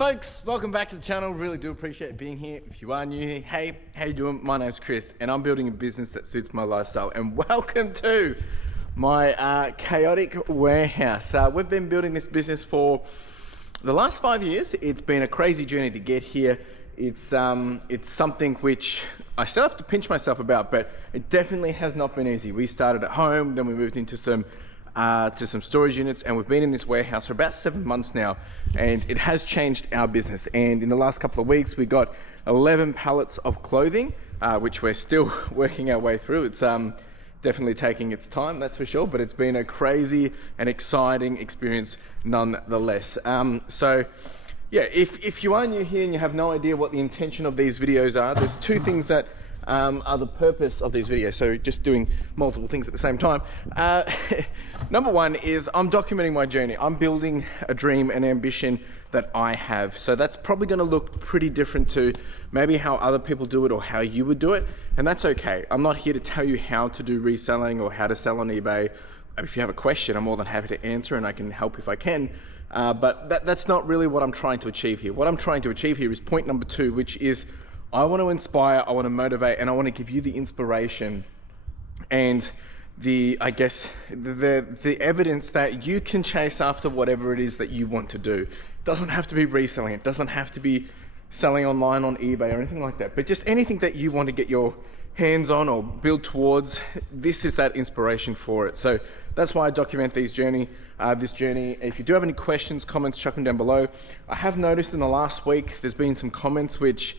Folks, welcome back to the channel. Really do appreciate being here. If you are new here, hey, how you doing? My name's Chris and I'm building a business that suits my lifestyle, and welcome to my chaotic warehouse. We've been building this business for the last 5 years. It's been a crazy journey to get here. It's something which I still have to pinch myself about, but it definitely has not been easy. We started at home, then we moved into some storage units, and we've been in this warehouse for about 7 months now, and it has changed our business. And in the last couple of weeks, we got 11 pallets of clothing, which we're still working our way through. It's definitely taking its time, that's for sure, but it's been a crazy and exciting experience nonetheless. So yeah, if you are new here and you have no idea what the intention of these videos are, there's two things that are the purpose of these videos. So just doing multiple things at the same time. Number one is I'm documenting my journey. I'm building a dream and ambition that I have. So that's probably going to look pretty different to maybe how other people do it or how you would do it. And that's okay. I'm not here to tell you how to do reselling or how to sell on eBay. If you have a question, I'm more than happy to answer and I can help if I can. But that's not really what I'm trying to achieve here. What I'm trying to achieve here is point number two, which is I want to inspire, I want to motivate, and I want to give you the inspiration and the evidence that you can chase after whatever it is that you want to do. It doesn't have to be reselling. It doesn't have to be selling online on eBay or anything like that, but just anything that you want to get your hands on or build towards. This is that inspiration for it. So that's why I document this journey. If you do have any questions, comments, chuck them down below. I have noticed in the last week, there's been some comments which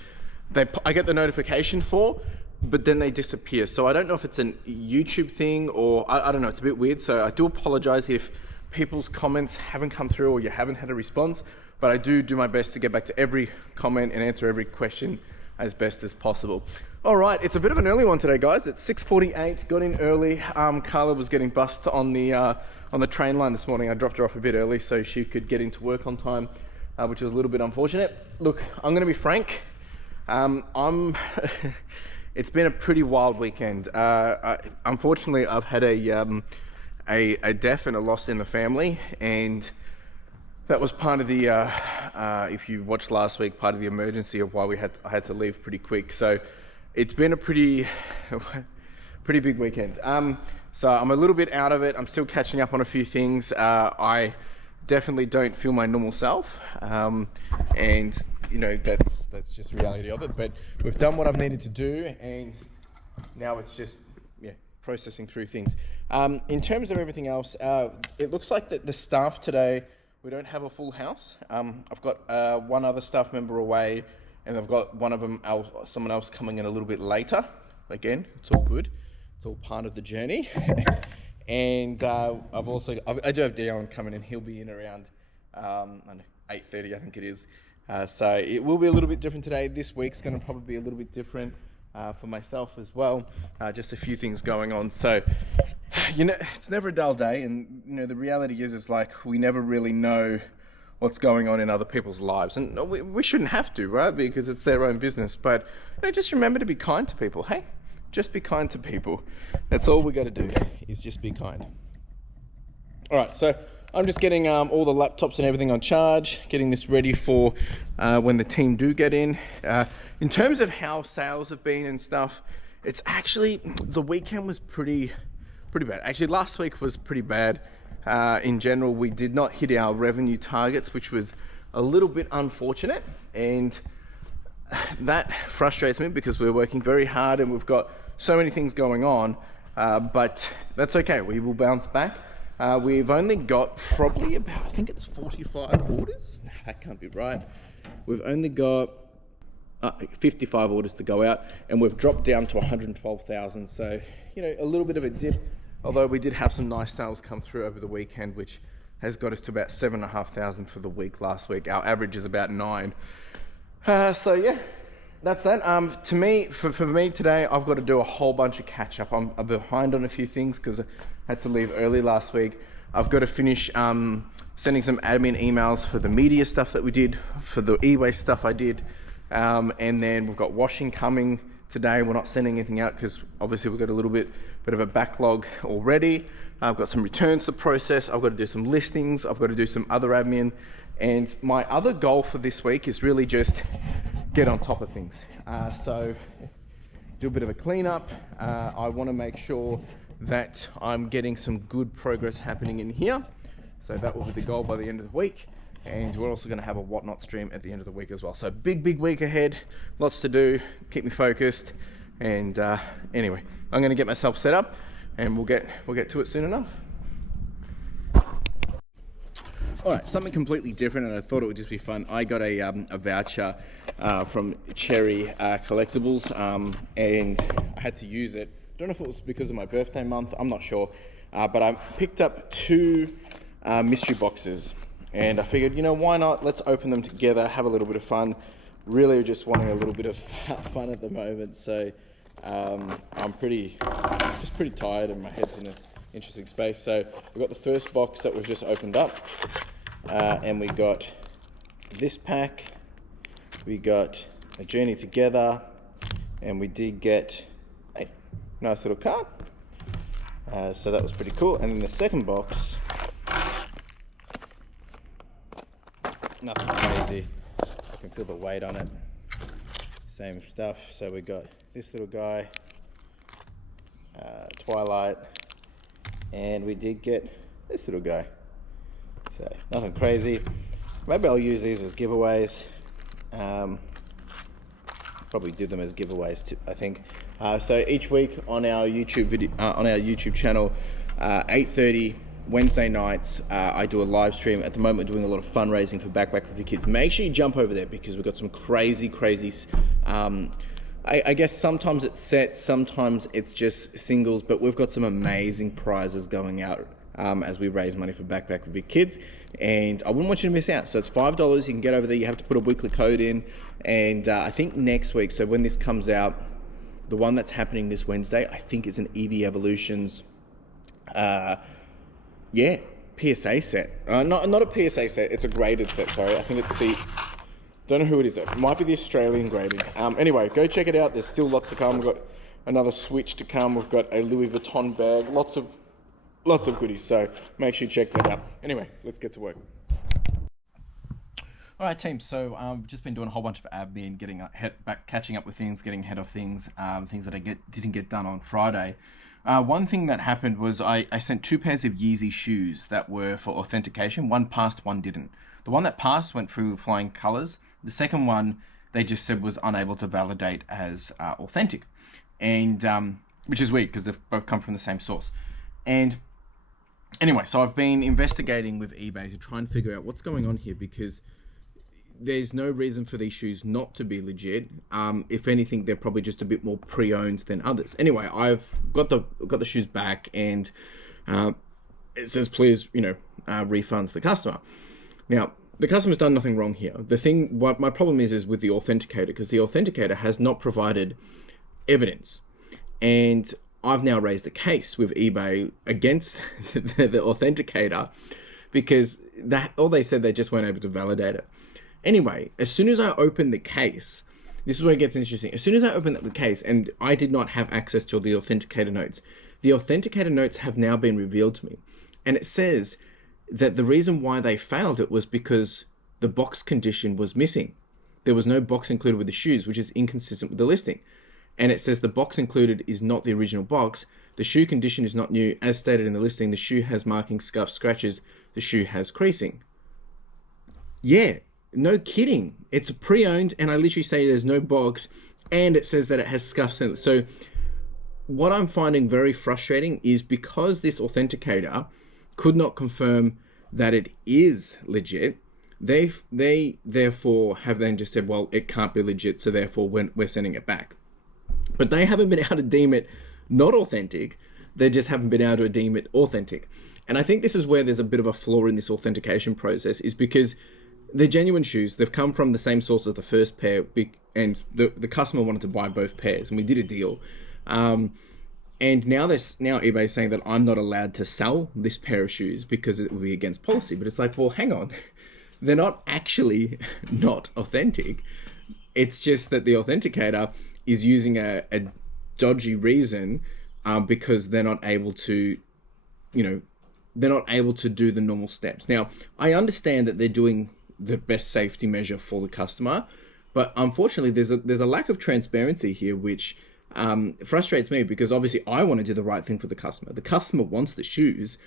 I get the notification for, but then they disappear. So I don't know if it's a YouTube thing or I don't know, it's a bit weird. So I do apologize if people's comments haven't come through or you haven't had a response, but I do my best to get back to every comment and answer every question as best as possible. All right, it's a bit of an early one today, guys. It's 6:48, got in early. Carla was getting bussed on the train line this morning. I dropped her off a bit early so she could get into work on time, which was a little bit unfortunate. Look, I'm gonna be frank. It's been a pretty wild weekend. Unfortunately, I've had a death and a loss in the family, and that was part of the, if you watched last week, part of the emergency of why I had to leave pretty quick. So it's been a pretty big weekend. So I'm a little bit out of it. I'm still catching up on a few things. I definitely don't feel my normal self, and you know, that's just reality of it. But we've done what I've needed to do, and now it's just processing through things. In terms of everything else, it looks like that the staff today, we don't have a full house. I've got one other staff member away, and I've got someone else coming in a little bit later. Again, it's all good. It's all part of the journey. And I do have Dion coming in. He'll be in around 8:30, I think it is. So it will be a little bit different today. This week's going to probably be a little bit different for myself as well. Just a few things going on. So, you know, it's never a dull day. And, you know, the reality is like we never really know what's going on in other people's lives. And we shouldn't have to, right? Because it's their own business. But you know, just remember to be kind to people, hey? Just be kind to people. That's all we got to do is just be kind. All right, so I'm just getting all the laptops and everything on charge, getting this ready for when the team do get in. In terms of how sales have been and stuff, it's actually, the weekend was pretty bad. Actually, last week was pretty bad. In general, we did not hit our revenue targets, which was a little bit unfortunate. And that frustrates me because we're working very hard and we've got so many things going on, but that's okay. We will bounce back. We've only got probably about, I think it's 45 orders. That can't be right. We've only got 55 orders to go out, and we've dropped down to 112,000. So, you know, a little bit of a dip, although we did have some nice sales come through over the weekend, which has got us to about 7,500 for the week last week. Our average is about 9. So yeah, that's that. For me today, I've got to do a whole bunch of catch up. I'm behind on a few things because I had to leave early last week. I've got to finish sending some admin emails for the media stuff that we did, for the e-waste stuff I did. And then we've got washing coming today. We're not sending anything out because obviously we've got a little bit of a backlog already. I've got some returns to process. I've got to do some listings. I've got to do some other admin. And my other goal for this week is really just get on top of things. So do a bit of a cleanup. I want to make sure that I'm getting some good progress happening in here. So that will be the goal by the end of the week. And we're also going to have a whatnot stream at the end of the week as well. So big week ahead, lots to do, keep me focused. And anyway, I'm going to get myself set up and we'll get to it soon enough. All right, something completely different, and I thought it would just be fun. I got a voucher from Cherry Collectibles, and I had to use it. I don't know if it was because of my birthday month, I'm not sure, but I picked up 2 mystery boxes, and I figured, you know, why not? Let's open them together, have a little bit of fun. Really just wanting a little bit of fun at the moment, so I'm pretty tired and my head's in an interesting space. So we've got the first box that we've just opened up, and we got this pack, we got a journey together, and we did get a nice little card. So that was pretty cool. And then the second box, nothing crazy. I can feel the weight on it. Same stuff. So we got this little guy, Twilight, and we did get this little guy. So nothing crazy. Maybe I'll use these as giveaways. Probably do them as giveaways too, I think. So each week on our YouTube video, on our YouTube channel, 8:30 Wednesday nights, I do a live stream. At the moment, we're doing a lot of fundraising for Backpack for the Kids. Make sure you jump over there because we've got some crazy. I guess sometimes it's sets, sometimes it's just singles, but we've got some amazing prizes going out as we raise money for Backpack for Big Kids, and I wouldn't want you to miss out. So it's $5. You can get over there. You have to put a weekly code in, and I think next week, so when this comes out, the one that's happening this Wednesday, I think is an EV Evolutions, PSA set. Not a PSA set. It's a graded set. Sorry, I think it's don't know who it is. It might be the Australian grading. Anyway, go check it out. There's still lots to come. We've got another Switch to come. We've got a Louis Vuitton bag. Lots of goodies. So make sure you check that out. Anyway, let's get to work. All right, team. So I've just been doing a whole bunch of admin, catching up with things, getting ahead of things, things that I didn't get done on Friday. One thing that happened was I sent 2 pairs of Yeezy shoes that were for authentication. One passed, one didn't. The one that passed went through flying colors. The second one, they just said was unable to validate as authentic, and which is weird because they've both come from the same source. And anyway, so I've been investigating with eBay to try and figure out what's going on here, because there's no reason for these shoes not to be legit. If anything, they're probably just a bit more pre-owned than others. Anyway, I've got the shoes back, and it says please, refund the customer. Now, the customer's done nothing wrong here. What my problem is with the authenticator, because the authenticator has not provided evidence, and I've now raised a case with eBay against the authenticator, because all they said, they just weren't able to validate it. Anyway, as soon as I opened the case, this is where it gets interesting. As soon as I opened up the case, and I did not have access to the authenticator notes, the authenticator notes have now been revealed to me, and it says that the reason why they failed it was because the box condition was missing. There was no box included with the shoes, which is inconsistent with the listing. And it says the box included is not the original box. The shoe condition is not new. As stated in the listing, the shoe has markings, scuffs, scratches. The shoe has creasing. Yeah, no kidding. It's pre-owned, and I literally say there's no box, and it says that it has scuffs in it. So what I'm finding very frustrating is, because this authenticator could not confirm that it is legit, they therefore have then just said, well, it can't be legit, so therefore we're sending it back. But they haven't been able to deem it not authentic. They just haven't been able to deem it authentic. And I think this is where there's a bit of a flaw in this authentication process, is because they're genuine shoes. They've come from the same source as the first pair, and the customer wanted to buy both pairs, and we did a deal. And now eBay's saying that I'm not allowed to sell this pair of shoes because it would be against policy. But it's like, well, hang on. They're not actually not authentic. It's just that the authenticator is using a dodgy reason because they're not able to they're not able to do the normal steps. Now, I understand that they're doing the best safety measure for the customer, but unfortunately, there's a lack of transparency here, which frustrates me, because obviously I want to do the right thing for the customer. The customer wants the shoes,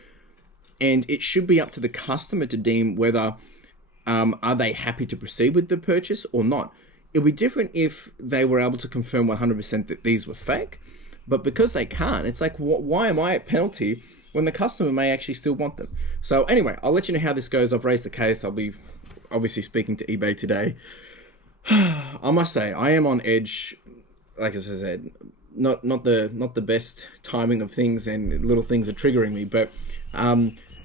and it should be up to the customer to deem whether are they happy to proceed with the purchase or not. It would be different if they were able to confirm 100% that these were fake, but because they can't, it's like, why am I at penalty when the customer may actually still want them? So anyway, I'll let you know how this goes. I've raised the case. I'll be obviously speaking to eBay today. I must say, I am on edge. Like as I said, not the best timing of things, and little things are triggering me. But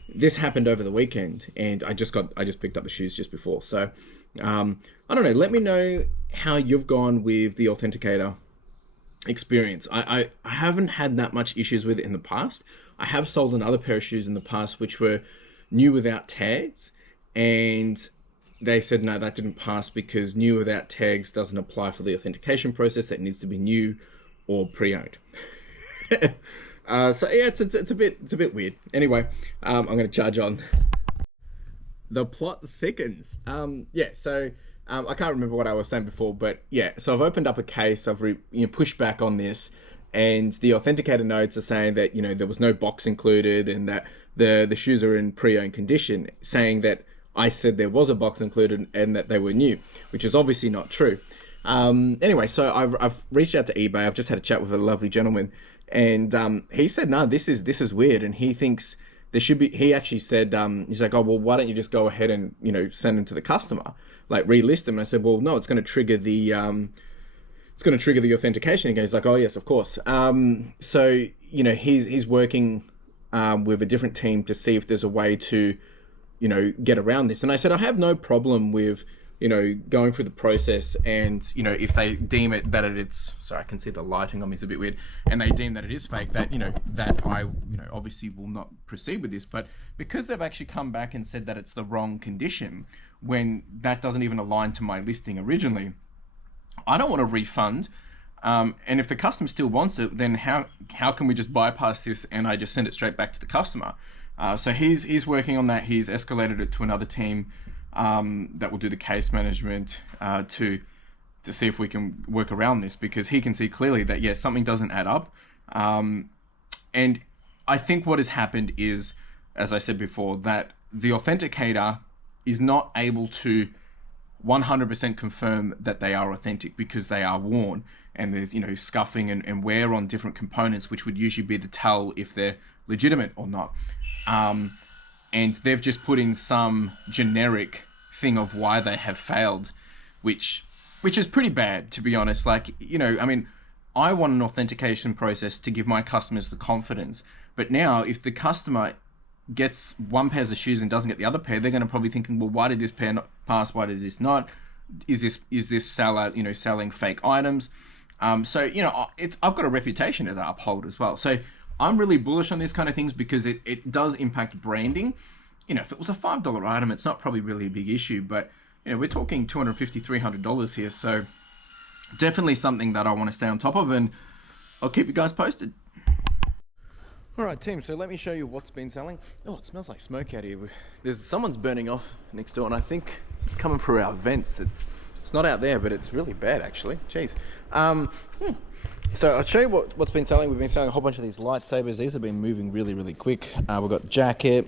this happened over the weekend, and I just picked up the shoes just before. So I don't know. Let me know how you've gone with the authenticator experience. I haven't had that much issues with it in the past. I have sold another pair of shoes in the past which were new without tags, and they said no, that didn't pass because new without tags doesn't apply for the authentication process. That needs to be new or pre-owned. So yeah, it's a bit weird. Anyway, I'm going to charge on. The plot thickens. Yeah, so I can't remember what I was saying before, but yeah, so I've opened up a case. I've pushed back on this, and the authenticator notes are saying that there was no box included, and that the shoes are in pre-owned condition, saying that I said there was a box included and that they were new, which is obviously not true. Anyway, so I've reached out to eBay. I've just had a chat with a lovely gentleman, and he said, no, this is weird, and he thinks there should be. He actually said, he's like, oh well, why don't you just go ahead and send them to the customer, like relist them? And I said, well, no, it's going to trigger the authentication again. He's like, oh yes, of course. So he's working with a different team to see if there's a way to get around this. And I said, I have no problem with going through the process, and if they deem it that it's, sorry, I can see the lighting on me is a bit weird, and they deem that it is fake, that that I obviously will not proceed with this. But because they've actually come back and said that it's the wrong condition, when that doesn't even align to my listing originally, I don't want a refund. And if the customer still wants it, then how can we just bypass this and I just send it straight back to the customer? So he's working on that. He's escalated it to another team that will do the case management to see if we can work around this, because he can see clearly that yes, something doesn't add up. And I think what has happened is, as I said before, that the authenticator is not able to 100% confirm that they are authentic, because they are worn, and there's scuffing and wear on different components, which would usually be the tell if they're legitimate or not. And they've just put in some generic thing of why they have failed, which is pretty bad, to be honest. Like, I mean, I want an authentication process to give my customers the confidence, but now if the customer gets one pair of shoes and doesn't get the other pair, they're going to probably thinking, well, why did this pair not pass? Why did this not? Is this seller selling fake items? So I've got a reputation to uphold as well. So I'm really bullish on these kind of things, because it does impact branding. If it was a $5 item, it's not probably really a big issue, but we're talking $250, $300 here. So definitely something that I want to stay on top of, and I'll keep you guys posted. All right, team, so let me show you what's been selling. Oh, it smells like smoke out here. Someone's burning off next door, and I think it's coming through our vents. It's not out there, but it's really bad, actually. Jeez. So I'll show you what's been selling. We've been selling a whole bunch of these lightsabers. These have been moving really, really quick. We've got jacket.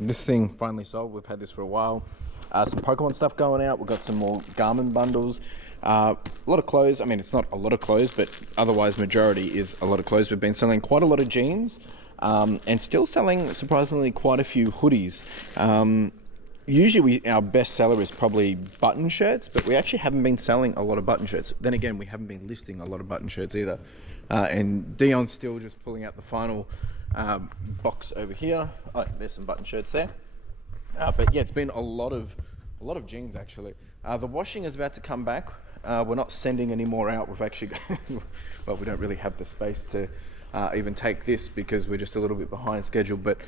This thing finally sold. We've had this for a while. Some Pokemon stuff going out. We've got some more Garmin bundles. A lot of clothes. I mean, it's not a lot of clothes, but otherwise majority is a lot of clothes. We've been selling quite a lot of jeans, and still selling surprisingly quite a few hoodies. Usually our best seller is probably button shirts, but we actually haven't been selling a lot of button shirts. Then again, we haven't been listing a lot of button shirts either. And Dion's still just pulling out the final box over here. Oh, there's some button shirts there. But yeah, it's been a lot of jeans actually. The washing is about to come back. We're not sending any more out. We've actually well, we don't really have the space to even take this, because we're just a little bit behind schedule. But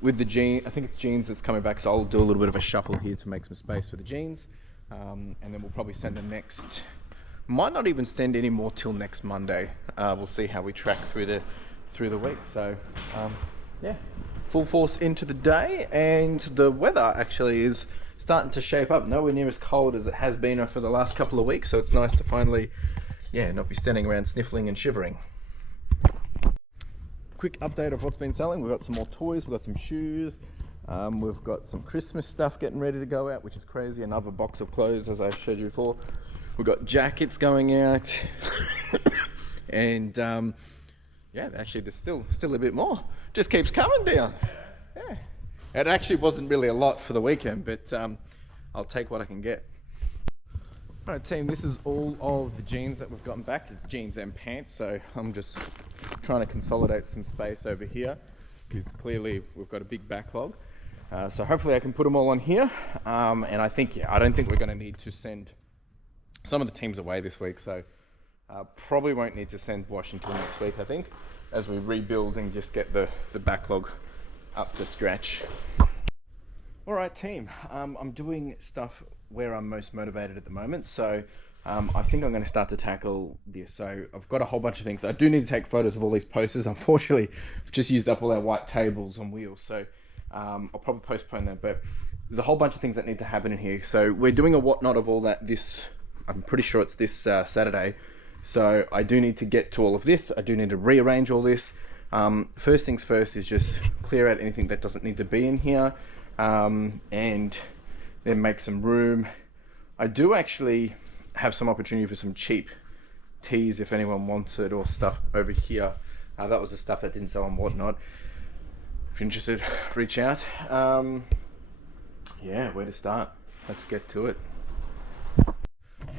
with the jeans, I think it's jeans that's coming back, so I'll do a little bit of a shuffle here to make some space for the jeans, and then we'll probably send the next, might not even send any more till next Monday. We'll see how we track through the week. So yeah, full force into the day, and the weather actually is starting to shape up. Nowhere near as cold as it has been for the last couple of weeks, so it's nice to finally, yeah, not be standing around sniffling and shivering. Quick update of what's been selling. We've got some more toys, we've got some shoes, we've got some Christmas stuff getting ready to go out, which is crazy. Another box of clothes, as I showed you before. We've got jackets going out, and yeah, actually there's still a bit more. Just keeps coming down. Yeah, it actually wasn't really a lot for the weekend, but I'll take what I can get. All right, team, this is all of the jeans that we've gotten back. It's jeans and pants, so I'm just trying to consolidate some space over here because clearly we've got a big backlog. So hopefully I can put them all on here, and I think, yeah, I don't think we're going to need to send some of the teams away this week, so probably won't need to send wash until next week, I think, as we rebuild and just get the backlog up to scratch. All right, team, I'm doing stuff where I'm most motivated at the moment, so I think I'm going to start to tackle this. So I've got a whole bunch of things. I do need to take photos of all these posters. Unfortunately, I've just used up all our white tables on wheels, so I'll probably postpone that, but there's a whole bunch of things that need to happen in here. So we're doing a whatnot of all that I'm pretty sure it's this Saturday. So I do need to get to all of this. I do need to rearrange all this. First things first is just clear out anything that doesn't need to be in here, and then make some room. I do actually have some opportunity for some cheap teas if anyone wants it, or stuff over here. That was the stuff that didn't sell on whatnot. If you're interested, reach out. Yeah, where to start? Let's get to it.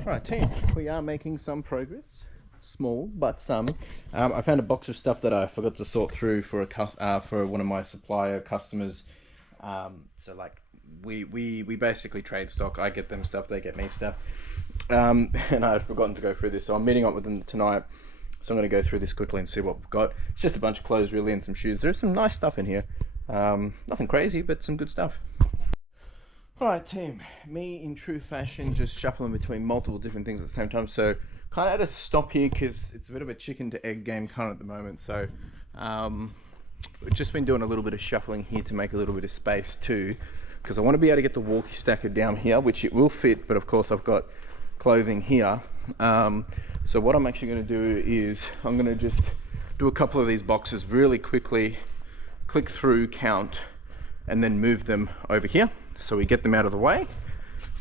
Right, team, we are making some progress. Small, but some. I found a box of stuff that I forgot to sort through for for one of my supplier customers. So like we basically trade stock. I get them stuff, they get me stuff. And I had forgotten to go through this, so I'm meeting up with them tonight. So I'm going to go through this quickly and see what we've got. It's just a bunch of clothes really and some shoes. There's some nice stuff in here. Nothing crazy, but some good stuff. Alright, team, me in true fashion just shuffling between multiple different things at the same time, so kind of had to stop here because it's a bit of a chicken to egg game kind of at the moment. So we've just been doing a little bit of shuffling here to make a little bit of space too, because I want to be able to get the walkie stacker down here, which it will fit, but of course I've got clothing here. So what I'm actually going to do is I'm going to just do a couple of these boxes really quickly, click through, count, and then move them over here. So we get them out of the way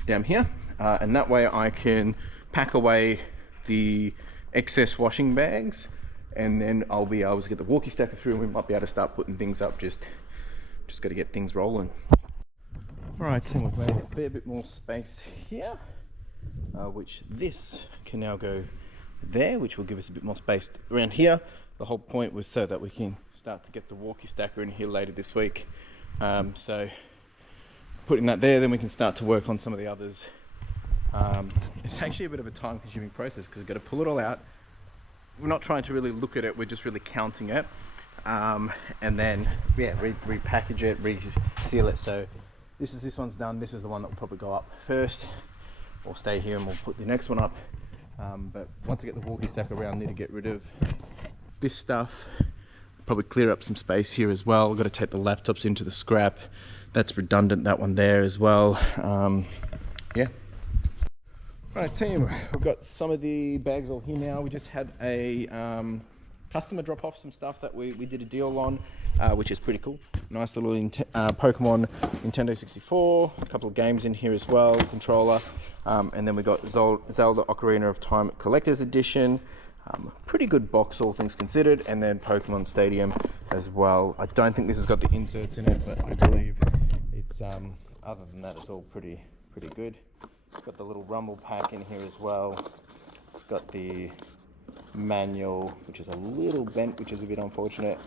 down here, and that way I can pack away the excess washing bags, and then I'll be able to get the walkie stacker through, and we might be able to start putting things up. Just got to get things rolling. All right, so we've made a fair bit more space here, which this can now go there, which will give us a bit more space around here. The whole point was so that we can start to get the walkie stacker in here later this week. So putting that there, then we can start to work on some of the others. It's actually a bit of a time consuming process because we've got to pull it all out. We're not trying to really look at it, we're just really counting it. And then, yeah, repackage it, reseal it. So this one's done. This is the one that will probably go up first. We'll stay here and we'll put the next one up. But once I get the walkie stacker around, I need to get rid of this stuff. Probably clear up some space here as well. I've got to take the laptops into the scrap. That's redundant, that one there as well. Yeah. Right, team, we've got some of the bags all here now. We just had a customer drop off some stuff that we did a deal on, which is pretty cool. Nice little Pokemon Nintendo 64, a couple of games in here as well, controller, and then we got Zelda Ocarina of Time Collector's Edition. Pretty good box, all things considered, and then Pokemon Stadium as well. I don't think this has got the inserts in it, but I believe it's other than that, it's all pretty good. It's got the little rumble pack in here as well. It's got the manual, which is a little bent, which is a bit unfortunate,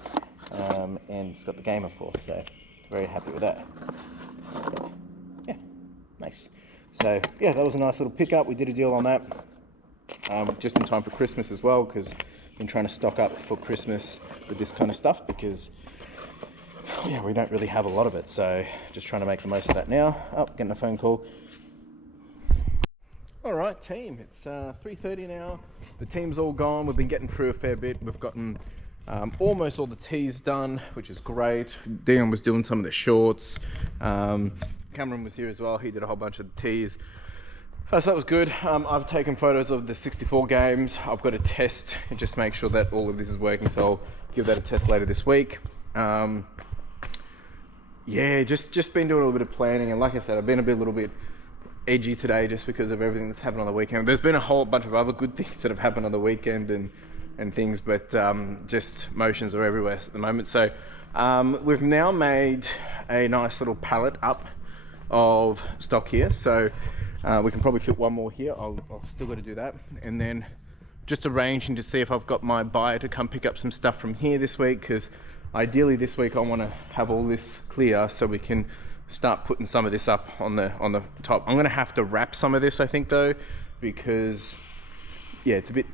and it's got the game, of course. So very happy with that. Yeah, nice. So yeah, that was a nice little pickup. We did a deal on that. Just in time for Christmas as well, because I've been trying to stock up for Christmas with this kind of stuff, because yeah, we don't really have a lot of it, so just trying to make the most of that now. Oh, getting a phone call. All right, team, it's 3:30 now. The team's all gone. We've been getting through a fair bit. We've gotten Almost all the tees done, which is great. Dion was doing some of the shorts. Cameron was here as well. He did a whole bunch of the tees. So that was good. I've taken photos of the 64 games. I've got to test and just make sure that all of this is working. So I'll give that a test later this week. Yeah, just been doing a little bit of planning. And like I said, I've been a little bit edgy today just because of everything that's happened on the weekend. There's been a whole bunch of other good things that have happened on the weekend and things, but just motions are everywhere at the moment. So we've now made a nice little pallet up of stock here. So we can probably fit one more here. I'll still got to do that. And then just arranging to see if I've got my buyer to come pick up some stuff from here this week, because ideally this week I want to have all this clear so we can start putting some of this up on the top. I'm going to have to wrap some of this, I think, though, because yeah, it's a bit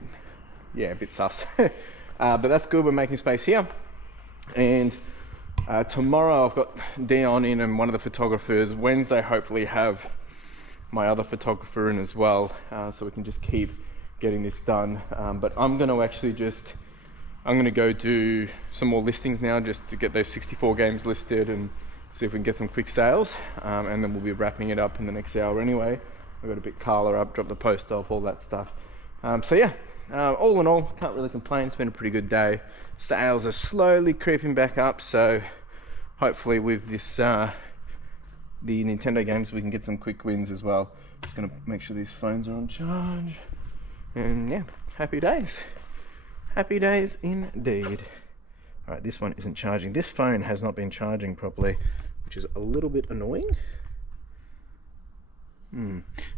sus. But that's good. We're making space here. And tomorrow I've got Dion in and one of the photographers. Wednesday hopefully have my other photographer in as well, so we can just keep getting this done. But I'm going to actually I'm going to go do some more listings now, just to get those 64 games listed and see if we can get some quick sales. And then we'll be wrapping it up in the next hour anyway. I've got to pick Carla up, drop the post off, all that stuff. So yeah, all in all, can't really complain. It's been a pretty good day. Sales are slowly creeping back up, so hopefully with this the Nintendo games we can get some quick wins as well. Just gonna make sure these phones are on charge. And yeah, happy days. Happy days indeed. All right, this one isn't charging. This phone has not been charging properly, which is a little bit annoying.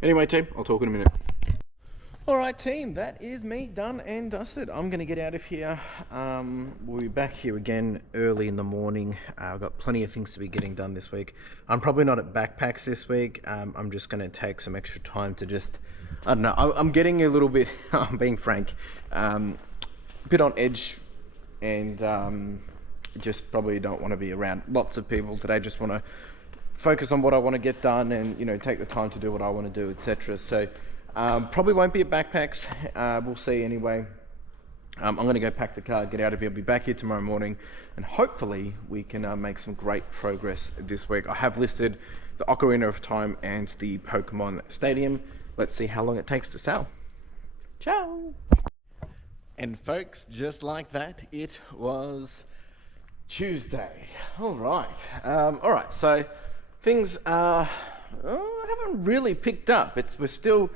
Anyway, team, I'll talk in a minute. All right, team, that is me done and dusted. I'm going to get out of here. We'll be back here again early in the morning. I've got plenty of things to be getting done this week. I'm probably not at backpacks this week. I'm just going to take some extra time to just, I don't know, I'm getting a little bit, I'm being frank, a bit on edge, and just probably don't want to be around lots of people today. Just want to focus on what I want to get done and, you know, take the time to do what I want to do, etc. So probably won't be at backpacks. We'll see anyway. I'm going to go pack the car, get out of here. I'll be back here tomorrow morning, and hopefully we can make some great progress this week. I have listed the Ocarina of Time and the Pokemon Stadium. Let's see how long it takes to sell. Ciao. And folks, just like that, it was Tuesday. All right, so things haven't really picked up. We're still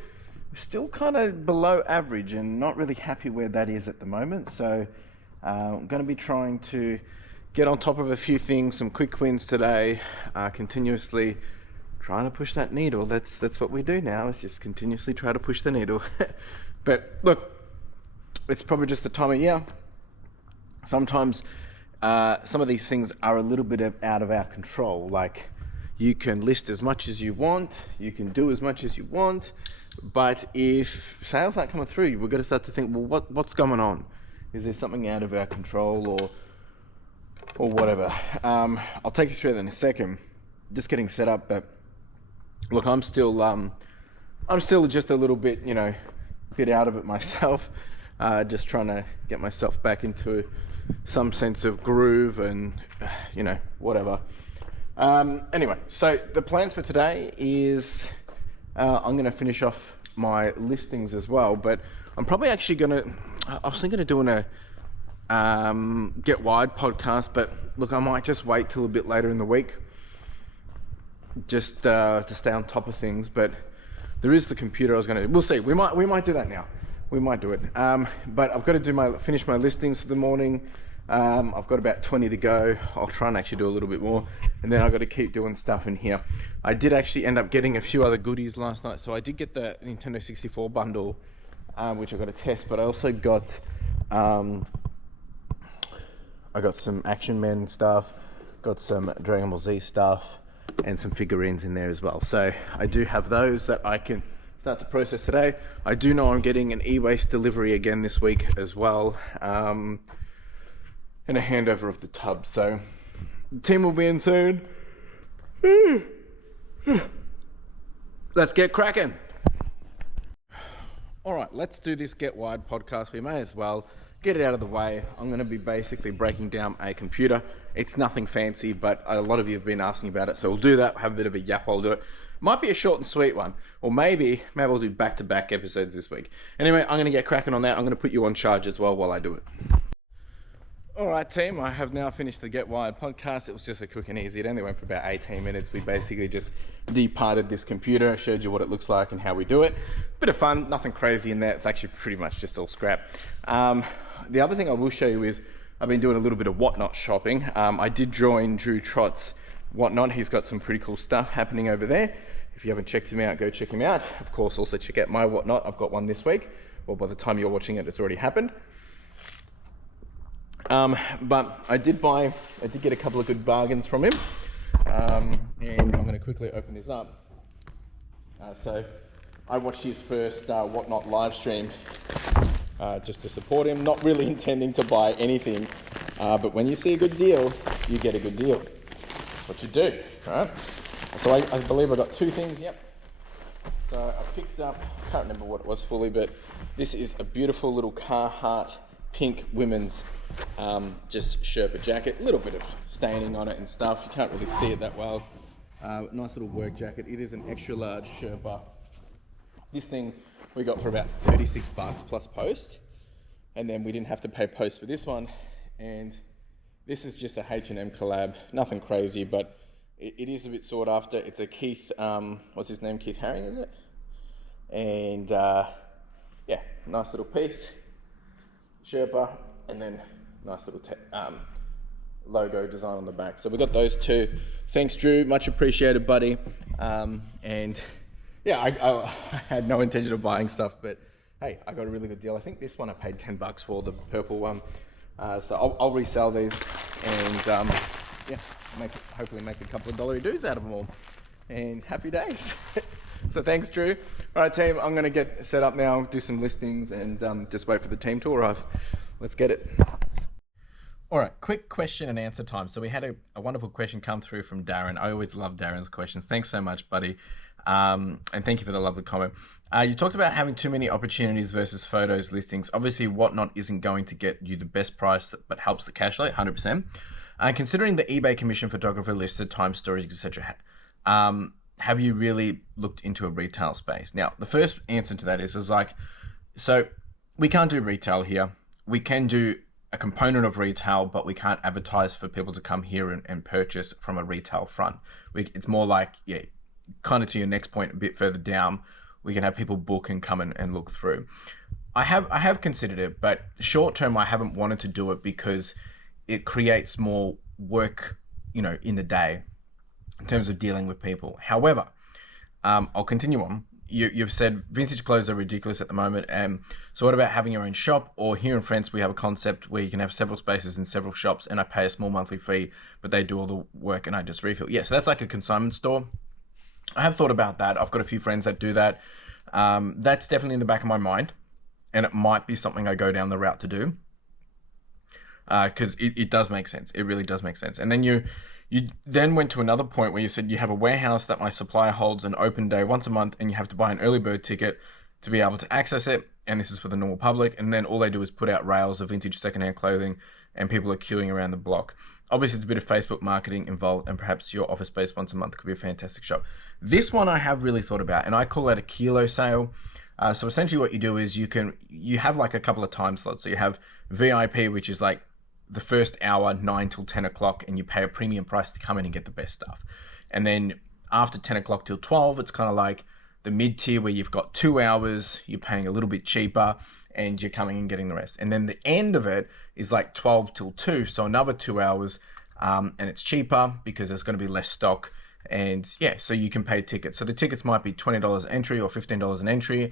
kind of below average and not really happy where that is at the moment. So I'm going to be trying to get on top of a few things, some quick wins today, continuously trying to push that needle. That's what we do now, is just continuously try to push the needle. But look, it's probably just the time of year. Sometimes some of these things are a little bit out of our control. Like, you can list as much as you want, you can do as much as you want, but if sales aren't coming through, we've got to start to think, well, what's going on? Is there something out of our control or whatever? I'll take you through that in a second. Just getting set up, but look, I'm still just a little bit, you know, bit out of it myself. Just trying to get myself back into some sense of groove and, you know, whatever. Anyway, so the plans for today is I'm going to finish off my listings as well, but I'm probably actually going to, I was thinking of doing a Get Wide podcast, but look, I might just wait till a bit later in the week just to stay on top of things. But there is the computer I was going to, we'll see, we might do that now. We might do it, but I've got to finish my listings for the morning. I've got about 20 to go. I'll try and actually do a little bit more, and then I've got to keep doing stuff in here. I did actually end up getting a few other goodies last night, so I did get the Nintendo 64 bundle, which I've got to test, but I also got I got some Action Men stuff, got some Dragon Ball Z stuff, and some figurines in there as well. So I do have those that I can start to process today. I do know I'm getting an e-waste delivery again this week as well, and a handover of the tub. So the team will be in soon. Let's get cracking. All right, let's do this Get Wide podcast. We may as well, get it out of the way. I'm going to be basically breaking down a computer. It's nothing fancy, but a lot of you have been asking about it, so we'll do that. Have a bit of a yap while I'll do it. Might be a short and sweet one, or maybe we'll do back-to-back episodes this week. Anyway, I'm going to get cracking on that. I'm going to put you on charge as well while I do it. All right, team, I have now finished the Get Wired podcast. It was just a quick and easy. It only went for about 18 minutes. We basically just departed this computer, showed you what it looks like and how we do it. Bit of fun, nothing crazy in there. It's actually pretty much just all scrap. The other thing I will show you is I've been doing a little bit of Whatnot shopping. I did join Drew Trott's Whatnot. He's got some pretty cool stuff happening over there. If you haven't checked him out, go check him out. Of course, also check out my Whatnot. I've got one this week. Well, by the time you're watching it, it's already happened. But I did get a couple of good bargains from him. And I'm going to quickly open this up. So I watched his first Whatnot live stream just to support him, not really intending to buy anything. But when you see a good deal, you get a good deal. That's what you do, right? So I believe I got two things, yep. So I picked up, I can't remember what it was fully, but this is a beautiful little Carhartt pink women's just Sherpa jacket. A little bit of staining on it and stuff. You can't really see it that well. Nice little work jacket. It is an extra large Sherpa. This thing we got for about 36 bucks plus post. And then we didn't have to pay post for this one. And this is just a H&M collab. Nothing crazy, but it is a bit sought after. It's a Keith, what's his name? Keith Haring, is it? And yeah, nice little piece. Sherpa, and then nice little logo design on the back. So we got those two. Thanks, Drew. Much appreciated, buddy. And yeah, I had no intention of buying stuff, but hey, I got a really good deal. I think this one I paid 10 bucks for, the purple one. So I'll resell these and yeah, hopefully make a couple of dollary doos out of them all. And happy days. So thanks, Drew. All right, team, I'm going to get set up now, do some listings, and just wait for the team to arrive. Let's get it. All right, quick question and answer time. So we had a wonderful question come through from Darren. I always love Darren's questions. Thanks so much, buddy. And thank you for the lovely comment. You talked about having too many opportunities versus photos listings. Obviously, Whatnot isn't going to get you the best price, but helps the cash flow, 100%. Considering the eBay commission photographer listed, time, storage, etc., have you really looked into a retail space? Now, the first answer to that is like, so we can't do retail here. We can do a component of retail, but we can't advertise for people to come here and purchase from a retail front. It's more like, yeah, kind of to your next point, a bit further down, we can have people book and come and look through. I have considered it, but short term, I haven't wanted to do it because it creates more work, in the day in terms of dealing with people. However, I'll continue on. You've said vintage clothes are ridiculous at the moment. So what about having your own shop? Or here in France, we have a concept where you can have several spaces in several shops and I pay a small monthly fee, but they do all the work and I just refill. Yeah, so that's like a consignment store. I have thought about that. I've got a few friends that do that. That's definitely in the back of my mind. And it might be something I go down the route to do. Because it does make sense. It really does make sense. And then you then went to another point where you said you have a warehouse that my supplier holds an open day once a month and you have to buy an early bird ticket to be able to access it. And this is for the normal public. And then all they do is put out rails of vintage secondhand clothing and people are queuing around the block. Obviously, there's a bit of Facebook marketing involved and perhaps your office space once a month could be a fantastic shop. This one I have really thought about and I call that a kilo sale. So essentially what you do is you have like a couple of time slots. So you have VIP, which is like the first hour, 9 till 10 o'clock, and you pay a premium price to come in and get the best stuff. And then after 10 o'clock till 12, it's kind of like the mid-tier where you've got 2 hours, you're paying a little bit cheaper, and you're coming and getting the rest. And then the end of it is like 12 till 2, so another 2 hours, and it's cheaper because there's going to be less stock. And yeah, so you can pay tickets. So the tickets might be $20 entry or $15 an entry.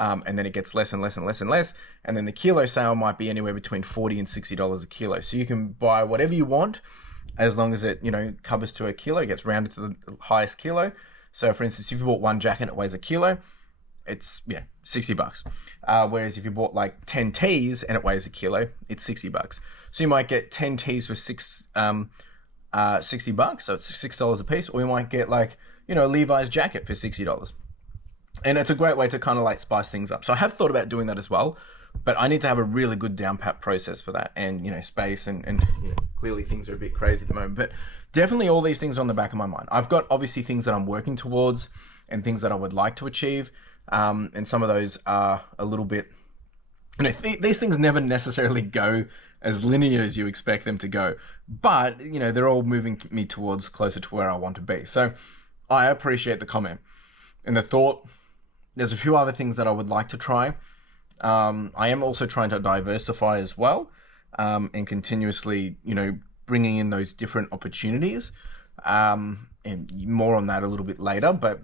And then it gets less and less and less and less. And then the kilo sale might be anywhere between $40 and $60 a kilo. So you can buy whatever you want as long as it, covers to a kilo, it gets rounded to the highest kilo. So for instance, if you bought one jacket, it weighs a kilo, it's, $60. Whereas if you bought like 10 tees and it weighs a kilo, it's $60. So you might get 10 tees for $60, so it's $6 a piece. Or you might get like, a Levi's jacket for $60. And it's a great way to kind of like spice things up. So I have thought about doing that as well. but I need to have a really good down pat process for that, and space, and clearly things are a bit crazy at the moment, but definitely all these things are on the back of my mind. I've got obviously things that I'm working towards and things that I would like to achieve, and some of those are a little bit, these things never necessarily go as linear as you expect them to go, but they're all moving me towards closer to where I want to be. So I appreciate the comment and the thought. There's a few other things that I would like to try. I am also trying to diversify as well, and continuously, bringing in those different opportunities, and more on that a little bit later. But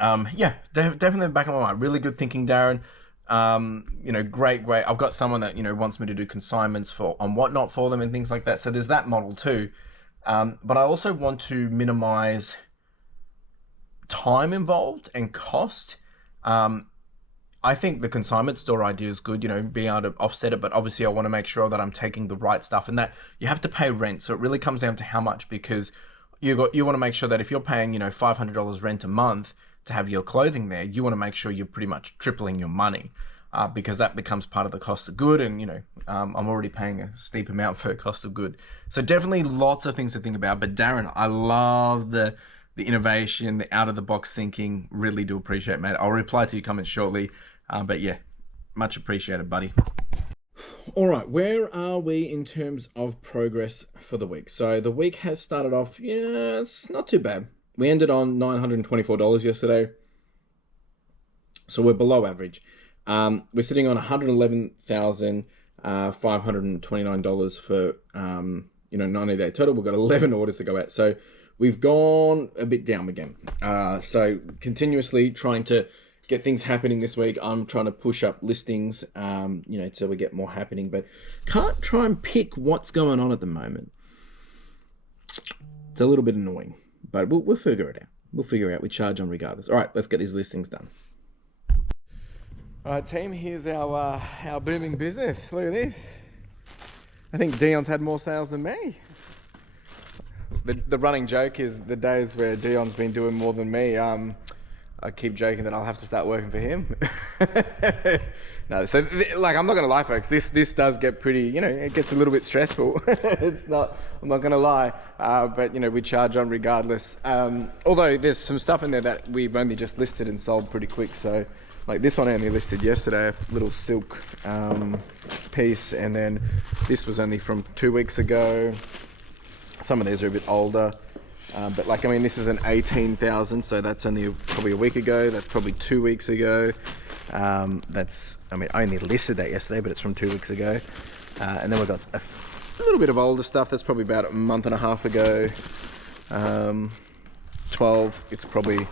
yeah, definitely back of my mind. Really good thinking, Darren. Great. I've got someone that wants me to do consignments on whatnot for them and things like that. So there's that model too. But I also want to minimize time involved and cost. I think the consignment store idea is good, being able to offset it, but obviously I want to make sure that I'm taking the right stuff, and that you have to pay rent. So it really comes down to how much, because you want to make sure that if you're paying, $500 rent a month to have your clothing there, you want to make sure you're pretty much tripling your money, because that becomes part of the cost of good. And, I'm already paying a steep amount for cost of good. So definitely lots of things to think about. But Darren, I love the innovation, the out of the box thinking. Really do appreciate it, mate. I'll reply to your comments shortly. But yeah, much appreciated, buddy. All right, where are we in terms of progress for the week? So the week has started off, it's not too bad. We ended on $924 yesterday, so we're below average. We're sitting on $111,529 for 90-day total. We've got 11 orders to go at, so we've gone a bit down again. So continuously trying to get things happening this week. I'm trying to push up listings, so we get more happening, but can't try and pick what's going on at the moment. It's a little bit annoying, but we'll figure it out. We'll figure it out. We charge on regardless. All right, let's get these listings done. All right, team, here's our booming business. Look at this. I think Dion's had more sales than me. The running joke is the days where Dion's been doing more than me, I keep joking that I'll have to start working for him. No, so I'm not gonna lie, folks. This does get pretty, it gets a little bit stressful. It's not. I'm not gonna lie. But we charge on regardless. Although there's some stuff in there that we've only just listed and sold pretty quick. So, like this one I only listed yesterday, a little silk piece, and then this was only from 2 weeks ago. Some of these are a bit older. But this is an 18,000, so that's only probably a week ago. That's probably 2 weeks ago. I only listed that yesterday, but it's from 2 weeks ago. And then we've got a little bit of older stuff. That's probably about a month and a half ago. 12. It's probably,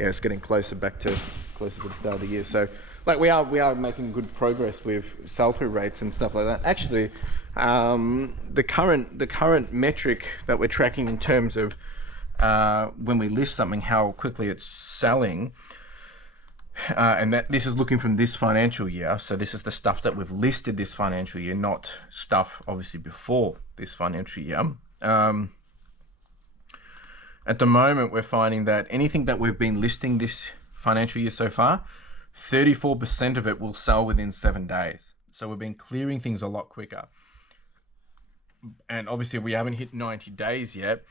it's getting closer to the start of the year. So, we are making good progress with sell-through rates and stuff like that. Actually, the current metric that we're tracking in terms of when we list something, how quickly it's selling, and that this is looking from this financial year. So this is the stuff that we've listed this financial year, not stuff obviously before this financial year. At the moment, we're finding that anything that we've been listing this financial year so far, 34% of it will sell within 7 days. So we've been clearing things a lot quicker. And obviously we haven't hit 90 days yet,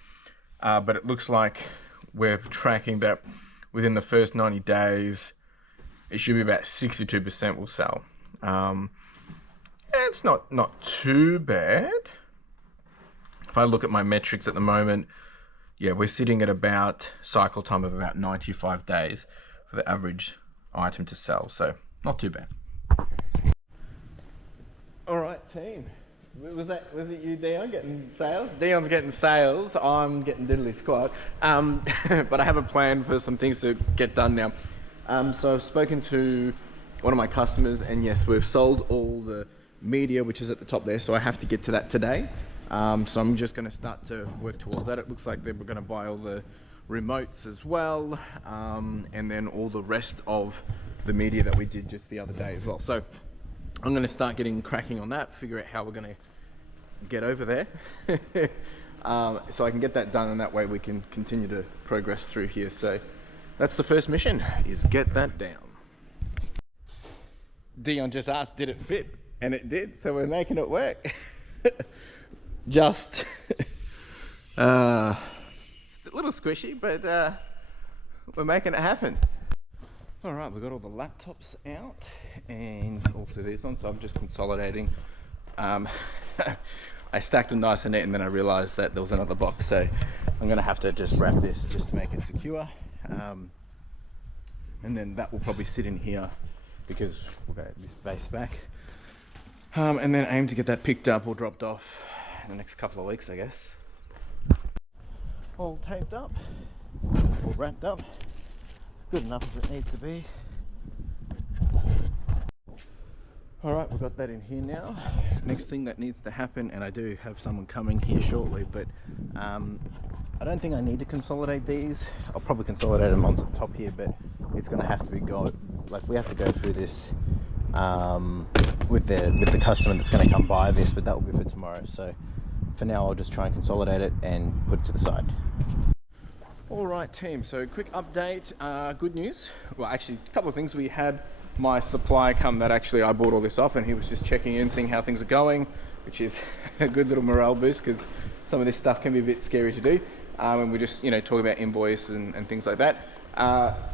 but it looks like we're tracking that within the first 90 days, it should be about 62% will sell. It's not too bad. If I look at my metrics at the moment, we're sitting at about cycle time of about 95 days for the average item to sell. So not too bad. All right, team. Was it you, Dion, getting sales? Dion's getting sales. I'm getting diddly squat. But I have a plan for some things to get done now. So I've spoken to one of my customers, and yes, we've sold all the media, which is at the top there. So I have to get to that today. So I'm just going to start to work towards that. It looks like they were going to buy all the remotes as well, and then all the rest of the media that we did just the other day as well. So I'm going to start getting cracking on that, figure out how we're going to get over there, so I can get that done, and that way we can continue to progress through here. So that's the first mission, is get that down. Dion just asked, did it fit? And it did, so we're making it work. Just, it's a little squishy, but we're making it happen. All right, we've got all the laptops out and also these ones, so I'm just consolidating. I stacked them nice and neat, and then I realized that there was another box, so I'm gonna have to just wrap this just to make it secure. And then that will probably sit in here because we'll get this base back. And then aim to get that picked up or dropped off in the next couple of weeks, I guess. All taped up, all wrapped up. It's good enough as it needs to be. All right, we've got that in here now. Next thing that needs to happen, and I do have someone coming here shortly, but I don't think I need to consolidate these. I'll probably consolidate them onto the top here, but it's going to have to be we have to go through this with the customer that's going to come buy this, but that will be for tomorrow. So for now, I'll just try and consolidate it and put it to the side. All right, team. So quick update. Good news. Well, actually, a couple of things. We had my supplier come that actually I bought all this off, and he was just checking in, seeing how things are going, which is a good little morale boost because some of this stuff can be a bit scary to do. And we're just, talking about invoice and things like that.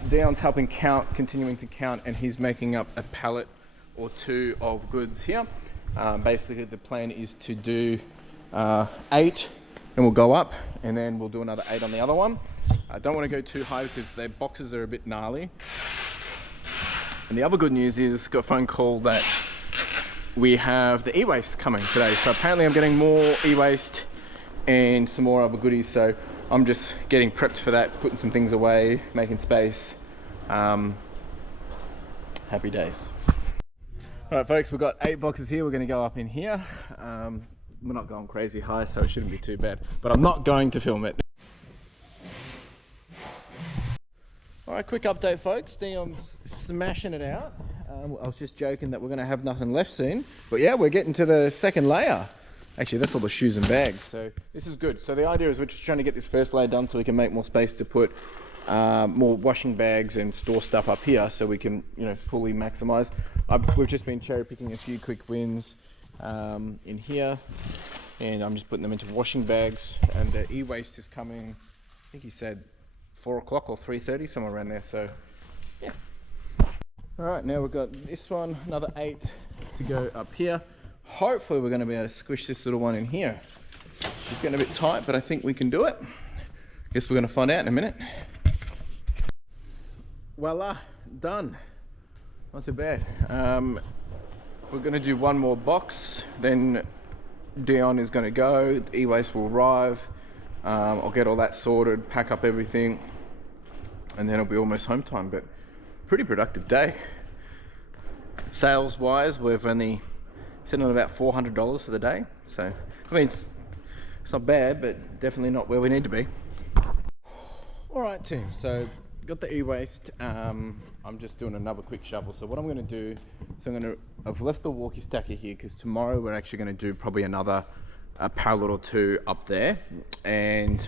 Dion's helping count, continuing to count, and he's making up a pallet or two of goods here. Basically, the plan is to do 8, and we'll go up, and then we'll do another 8 on the other one. I don't want to go too high because their boxes are a bit gnarly. And the other good news is, got a phone call that we have the e-waste coming today. So apparently I'm getting more e-waste and some more other goodies. So I'm just getting prepped for that, putting some things away, making space. Happy days. All right, folks, we've got 8 boxes here. We're going to go up in here. We're not going crazy high, so it shouldn't be too bad, but I'm not going to film it. All right, quick update, folks. Dion's smashing it out. I was just joking that we're going to have nothing left soon, but yeah, we're getting to the second layer. Actually, that's all the shoes and bags, so this is good. So the idea is we're just trying to get this first layer done so we can make more space to put more washing bags and store stuff up here, so we can, fully maximize. We've just been cherry picking a few quick wins in here, and I'm just putting them into washing bags. And the e-waste is coming, I think he said 4 o'clock or 3:30, somewhere around there. So yeah. All right, now we've got this one, another 8 to go up here. Hopefully we're going to be able to squish this little one in here. It's getting a bit tight, but I think we can do it. Guess we're going to find out in a minute. Voila, done. Not too bad. We're going to do one more box, then Dion is going to go, the e-waste will arrive. I'll get all that sorted, pack up everything, and then it'll be almost home time. But pretty productive day. Sales wise, we've only sitting on about $400 for the day. So, I mean, it's not bad, but definitely not where we need to be. All right, team. So, got the e-waste. I'm just doing another quick shovel. So what I'm going to do, I've left the walkie stacker here because tomorrow we're actually going to do probably another pallet or 2 up there. And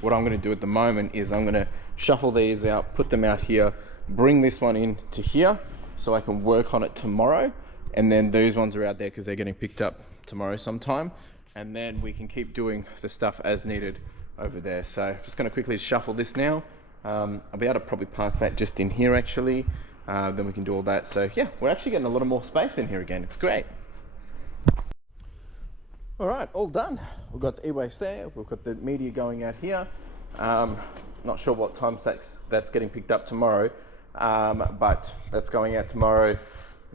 what I'm going to do at the moment is I'm going to shuffle these out, put them out here, bring this one in to here so I can work on it tomorrow. And then those ones are out there because they're getting picked up tomorrow sometime. And then we can keep doing the stuff as needed over there. So just going to quickly shuffle this now. I'll be able to probably park that just in here actually. Then we can do all that. So yeah, we're actually getting a lot of more space in here again. It's great. All right, all done. We've got the e-waste there. We've got the media going out here. Not sure what time that's getting picked up tomorrow, but that's going out tomorrow.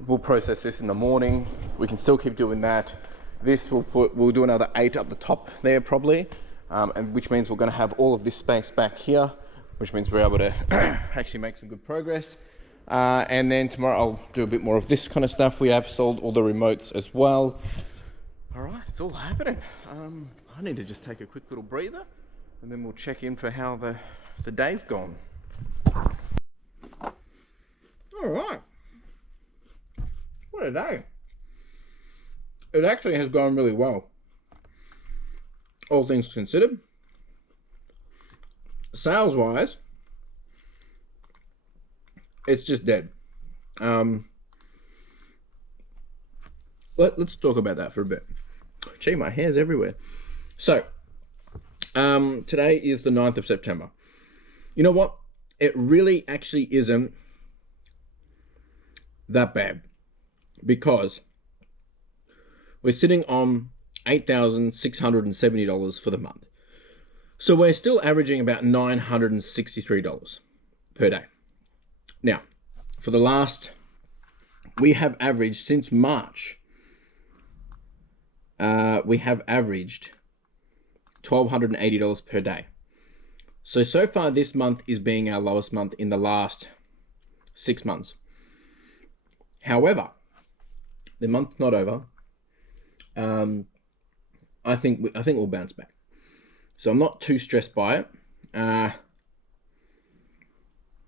We'll process this in the morning. We can still keep doing that. This we'll do another 8 up the top there probably, and which means we're going to have all of this space back here, which means we're able to actually make some good progress. And then tomorrow I'll do a bit more of this kind of stuff. We have sold all the remotes as well. All right, it's all happening. I need to just take a quick little breather, and then we'll check in for how the day's gone. All right. What a day. It actually has gone really well, all things considered. Sales wise, it's just dead. Let's talk about that for a bit. Gee, my hair's everywhere. So, today is the 9th of September. You know what? It really actually isn't that bad, because we're sitting on $8,670 for the month. So we're still averaging about $963 per day. Now, for the last, we have averaged since March, we have averaged $1,280 per day. So far this month is being our lowest month in the last 6 months. However, the month's not over. I think we'll bounce back. So I'm not too stressed by it.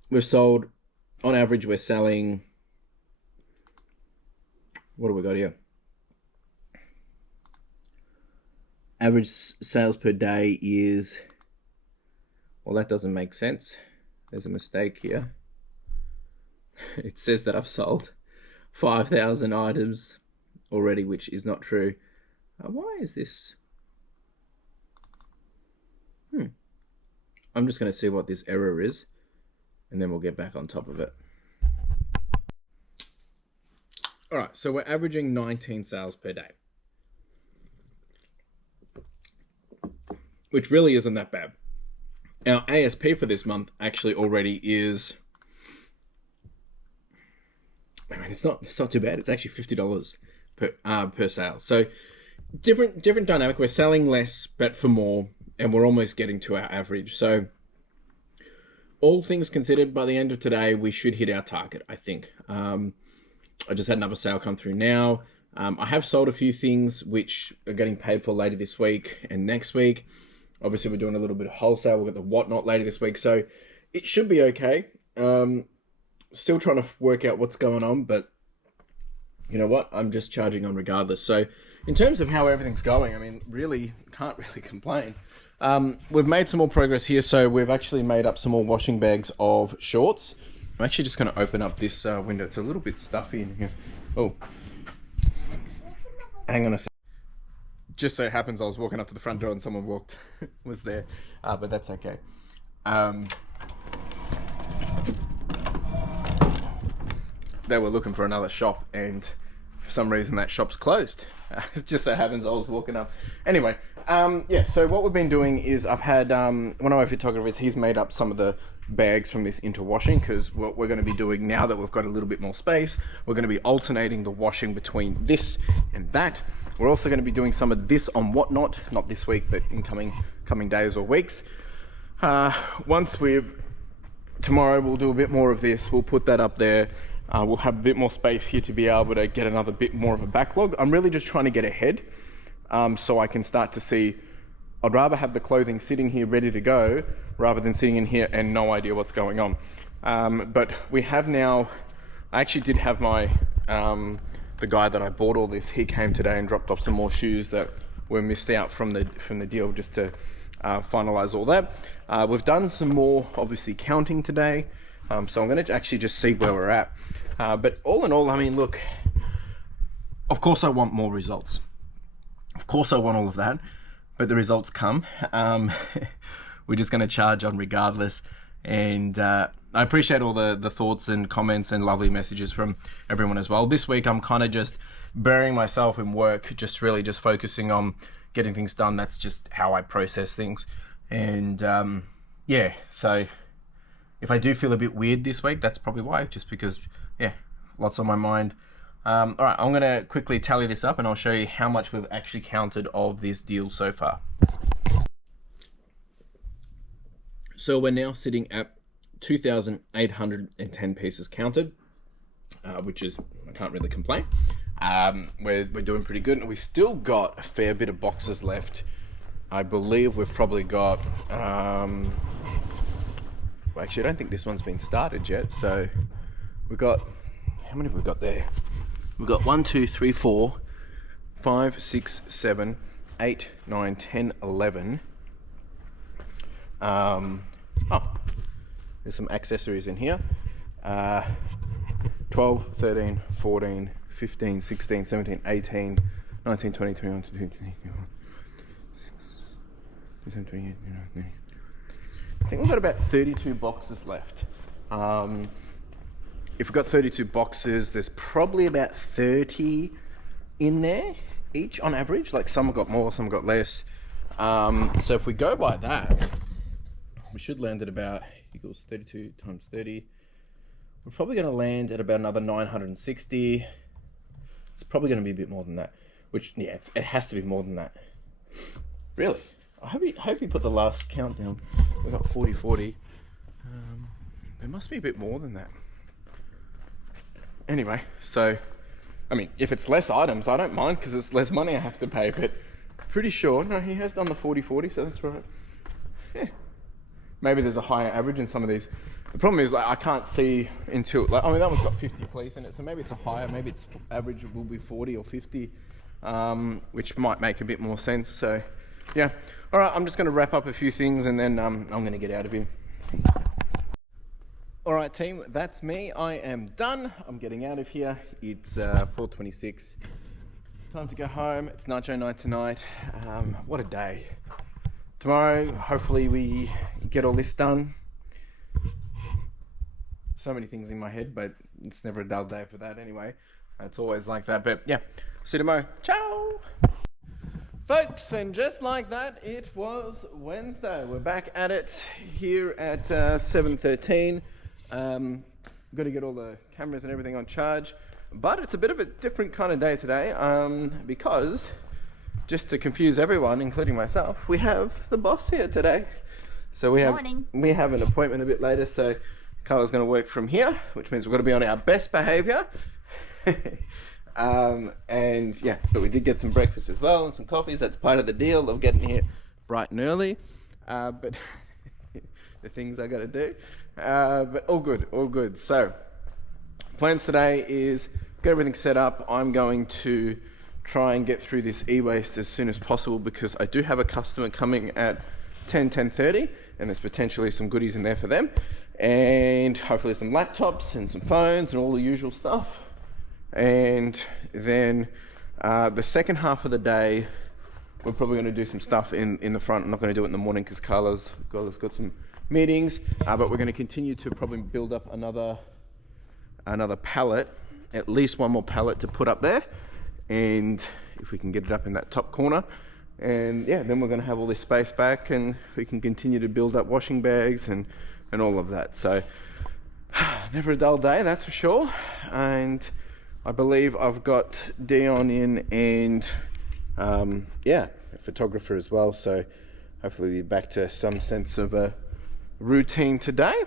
We've sold, on average, we're selling, what do we got here? Average sales per day is, well, that doesn't make sense. There's a mistake here. It says that I've sold 5,000 items already, which is not true. Why is this? I'm just going to see what this error is, and then we'll get back on top of it. All right, so we're averaging 19 sales per day, which really isn't that bad. Our ASP for this month actually already is, I mean, it's not too bad. It's actually $50 per sale. So different dynamic. We're selling less, but for more, and we're almost getting to our average. So all things considered, by the end of today, we should hit our target, I think. I just had another sale come through now. I have sold a few things which are getting paid for later this week and next week. Obviously, we're doing a little bit of wholesale. We've got the whatnot later this week, so it should be okay. Still trying to work out what's going on, but you know what? I'm just charging on regardless. So in terms of how everything's going, I mean, really can't really complain. We've made some more progress here. So we've actually made up some more washing bags of shorts. I'm actually just going to open up this window. It's a little bit stuffy in here. Oh, hang on a second. Just so it happens I was walking up to the front door and someone was there, but that's okay. They were looking for another shop, and for some reason that shop's closed. It just so happens I was walking up. Anyway, yeah, so what we've been doing is I've had one of my photographers, he's made up some of the bags from this into washing, because what we're going to be doing now that we've got a little bit more space, we're going to be alternating the washing between this and that. We're also going to be doing some of this on whatnot, not this week, but in coming days or weeks. Tomorrow we'll do a bit more of this. We'll put that up there. We'll have a bit more space here to be able to get another bit more of a backlog. I'm really just trying to get ahead, so I can start to see. I'd rather have the clothing sitting here ready to go rather than sitting in here and no idea what's going on. But we have now, I actually did have my, the guy that I bought all this, he came today and dropped off some more shoes that were missed out from the deal, just to finalize all that. We've done some more, obviously, counting today. So I'm going to actually just see where we're at. But all in all, I mean, look, of course I want more results. Of course I want all of that, but the results come. We're just going to charge on regardless. And I appreciate all the thoughts and comments and lovely messages from everyone as well. This week I'm kind of just burying myself in work, just really just focusing on getting things done. That's just how I process things. And yeah, so if I do feel a bit weird this week, that's probably why, just because, yeah, lots on my mind. All right, I'm going to quickly tally this up and I'll show you how much we've actually counted of this deal so far. So we're now sitting at 2,810 pieces counted, which is, I can't really complain. We're doing pretty good, and we still got a fair bit of boxes left. I believe we've probably got, well, actually, I don't think this one's been started yet. So we've got, how many have we got there? We've got 1, 2, 3, 4, 5, 6, 7, 8, 9, 10, 11. Oh, there's some accessories in here. 12, 13, 14, 15, 16, 17, 18, 19, 20, 21, 22, 23, 24, 27, 28, 29, 30. I think we've got about 32 boxes left. If we've got 32 boxes, there's probably about 30 in there each on average. Like some have got more, some have got less. So if we go by that, we should land at about equals 32 times 30. We're probably going to land at about another 960. It's probably going to be a bit more than that, which, yeah, it has to be more than that. Really? I hope you put the last count down. We've got 40. There must be a bit more than that. Anyway, so, I mean, if it's less items, I don't mind because it's less money I have to pay, but pretty sure, no, he has done the 40, so that's right. Yeah. Maybe there's a higher average in some of these. The problem is, like, I can't see until, like, I mean, that one's got 50 fleece in it, so maybe it's a higher, maybe its average will be 40 or 50, which might make a bit more sense, so, yeah. All right, I'm just going to wrap up a few things and then I'm going to get out of here. All right, team, that's me. I am done. I'm getting out of here. It's 4:26. Time to go home. It's nacho night tonight. What a day. Tomorrow, hopefully we get all this done. So many things in my head, but it's never a dull day for that anyway. It's always like that, but yeah. See you tomorrow. Ciao! Folks, and just like that, it was Wednesday. We're back at it here at 7:13. Got to get all the cameras and everything on charge, but it's a bit of a different kind of day today because, just to confuse everyone, including myself, we have the boss here today. So we have an appointment a bit later, so Carla's going to work from here, which means we've got to be on our best behavior. And yeah, but we did get some breakfast as well and some coffees. That's part of the deal of getting here bright and early, but the things I got to do, but all good. So plans today is get everything set up. I'm going to try and get through this e-waste as soon as possible because I do have a customer coming at 10:30 and there's potentially some goodies in there for them, and hopefully some laptops and some phones and all the usual stuff. And then the second half of the day, we're probably going to do some stuff in the front. I'm not going to do it in the morning because Carla's got some meetings, but we're going to continue to probably build up another pallet, at least one more pallet to put up there, and if we can get it up in that top corner, and yeah, then we're going to have all this space back and we can continue to build up washing bags and all of that. So never a dull day, that's for sure. And I believe I've got Dion in and yeah, a photographer as well, so hopefully we'll be back to some sense of a routine today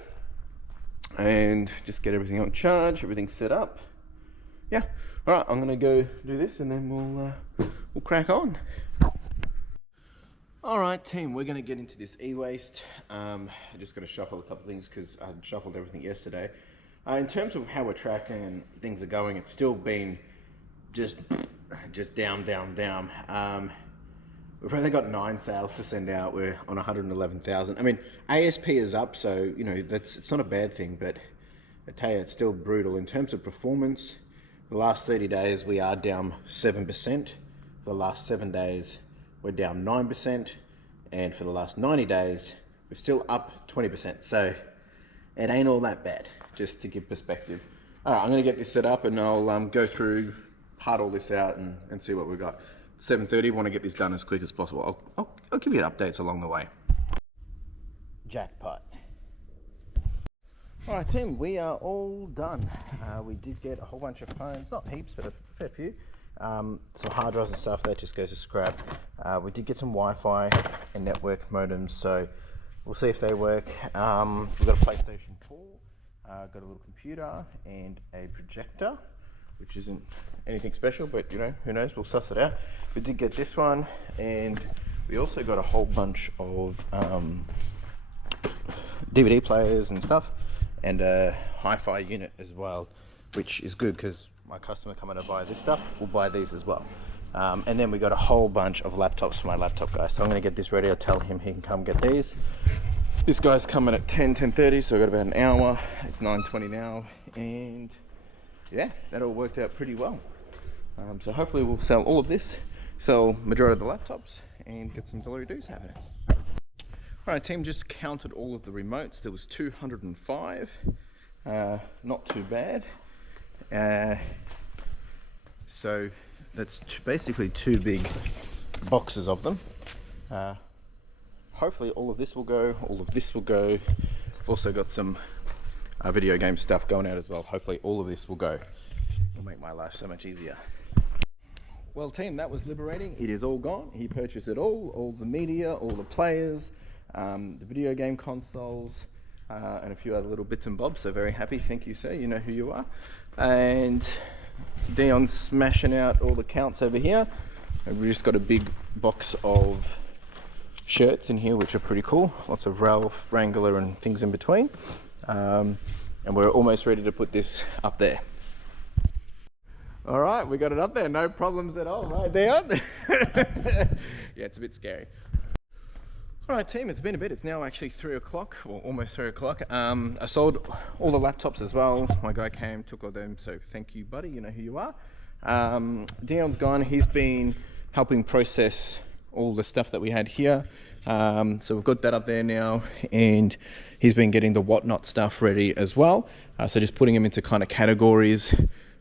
and just get everything on charge, everything set up. Yeah, all right, I'm gonna go do this and then we'll crack on. All right, team, we're gonna get into this e-waste. I just gotta shuffle a couple of things because I shuffled everything yesterday. In terms of how we're tracking and things are going, it's still been just down. We've only got 9 sales to send out. We're on 111,000. I mean, ASP is up, so you know it's not a bad thing. But I tell you, it's still brutal in terms of performance. The last 30 days we are down 7%. The last 7 days we're down 9%, and for the last 90 days we're still up 20%. So it ain't all that bad, just to give perspective. All right, I'm gonna get this set up and I'll go through, part all this out and see what we've got. 7:30, want to get this done as quick as possible. I'll give you updates along the way. Jackpot. All right, team, we are all done. We did get a whole bunch of phones, not heaps, but a fair few. Some hard drives and stuff, that just goes to scrap. We did get some Wi-Fi and network modems, so we'll see if they work. We've got a PlayStation 4, got a little computer and a projector, which isn't anything special, but you know, who knows, we'll suss it out. We did get this one, and we also got a whole bunch of DVD players and stuff, and a hi-fi unit as well, which is good because my customer coming to buy this stuff will buy these as well. And then we got a whole bunch of laptops for my laptop guy, so I'm going to get this ready. I'll tell him he can come get these. This guy's coming at 10:30, so I've got about an hour. It's 9:20 now, and yeah, that all worked out pretty well. So hopefully we'll sell all of this, sell majority of the laptops, and get some delivery doos happening. Alright team, just counted all of the remotes. There was 205. Not too bad. So that's basically 2 big boxes of them. Hopefully all of this will go, all of this will go. I've also got some video game stuff going out as well. Hopefully all of this will go. It'll make my life so much easier. Well team, that was liberating. It is all gone. He purchased it all the media, all the players, the video game consoles, and a few other little bits and bobs. So very happy. Thank you, sir. You know who you are. And Dion's smashing out all the counts over here. And we just got a big box of shirts in here, which are pretty cool. Lots of Ralph, Wrangler, and things in between. And we're almost ready to put this up there. All right, we got it up there. No problems at all, right, Dion? Yeah, it's a bit scary. All right, team, it's been a bit. It's now actually 3 o'clock, or almost 3 o'clock. I sold all the laptops as well. My guy came, took all them, so thank you, buddy. You know who you are. Dion's gone. He's been helping process all the stuff that we had here. So we've got that up there now, and he's been getting the whatnot stuff ready as well. So just putting them into kind of categories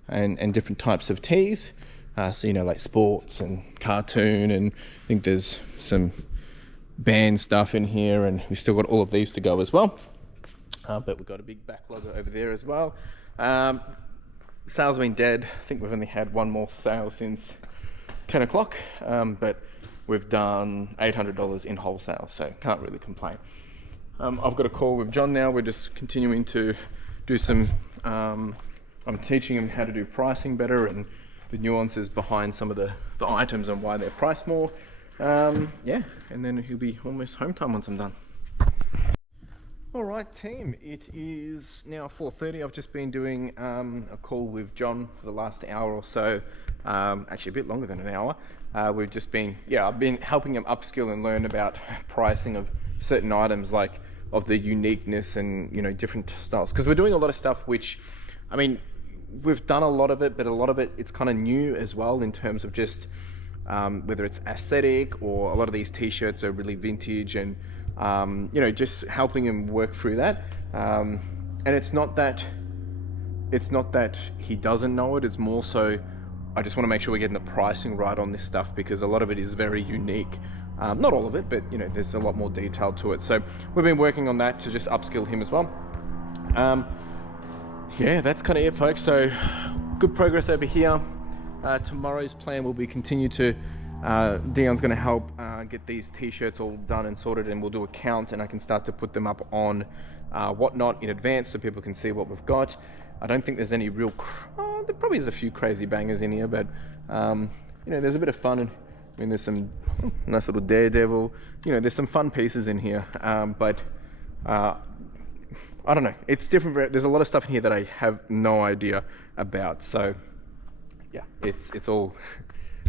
and different types of tees. So, you know, like sports and cartoon, and I think there's some band stuff in here, and we've still got all of these to go as well. But we've got a big backlog over there as well. Sales have been dead. I think we've only had one more sale since 10 o'clock, but we've done $800 in wholesale, so can't really complain. I've got a call with John now. We're just continuing to do some, I'm teaching him how to do pricing better and the nuances behind some of the items and why they're priced more. Yeah, and then he'll be almost home time once I'm done. All right, team, it is now 4:30. I've just been doing a call with John for the last hour or so, actually a bit longer than an hour. We've just been, I've been helping him upskill and learn about pricing of certain items, like of the uniqueness and, you know, different styles. Because we're doing a lot of stuff which, I mean, we've done a lot of it, but a lot of it, it's kind of new as well in terms of just whether it's aesthetic, or a lot of these t-shirts are really vintage, and you know, just helping him work through that. And it's not that he doesn't know it, it's more so I just want to make sure we're getting the pricing right on this stuff, because a lot of it is very unique. Not all of it, but you know, there's a lot more detail to it. So we've been working on that to just upskill him as well. Yeah, that's kind of it, folks. So good progress over here. Tomorrow's plan will be continue to, Dion's going to help get these t-shirts all done and sorted, and we'll do a count, and I can start to put them up on whatnot in advance so people can see what we've got. I don't think there's any real, there probably is a few crazy bangers in here, but you know, there's a bit of fun. And I mean, there's some nice little Daredevil, you know, there's some fun pieces in here, but I don't know, it's different. There's a lot of stuff in here that I have no idea about, so yeah, it's all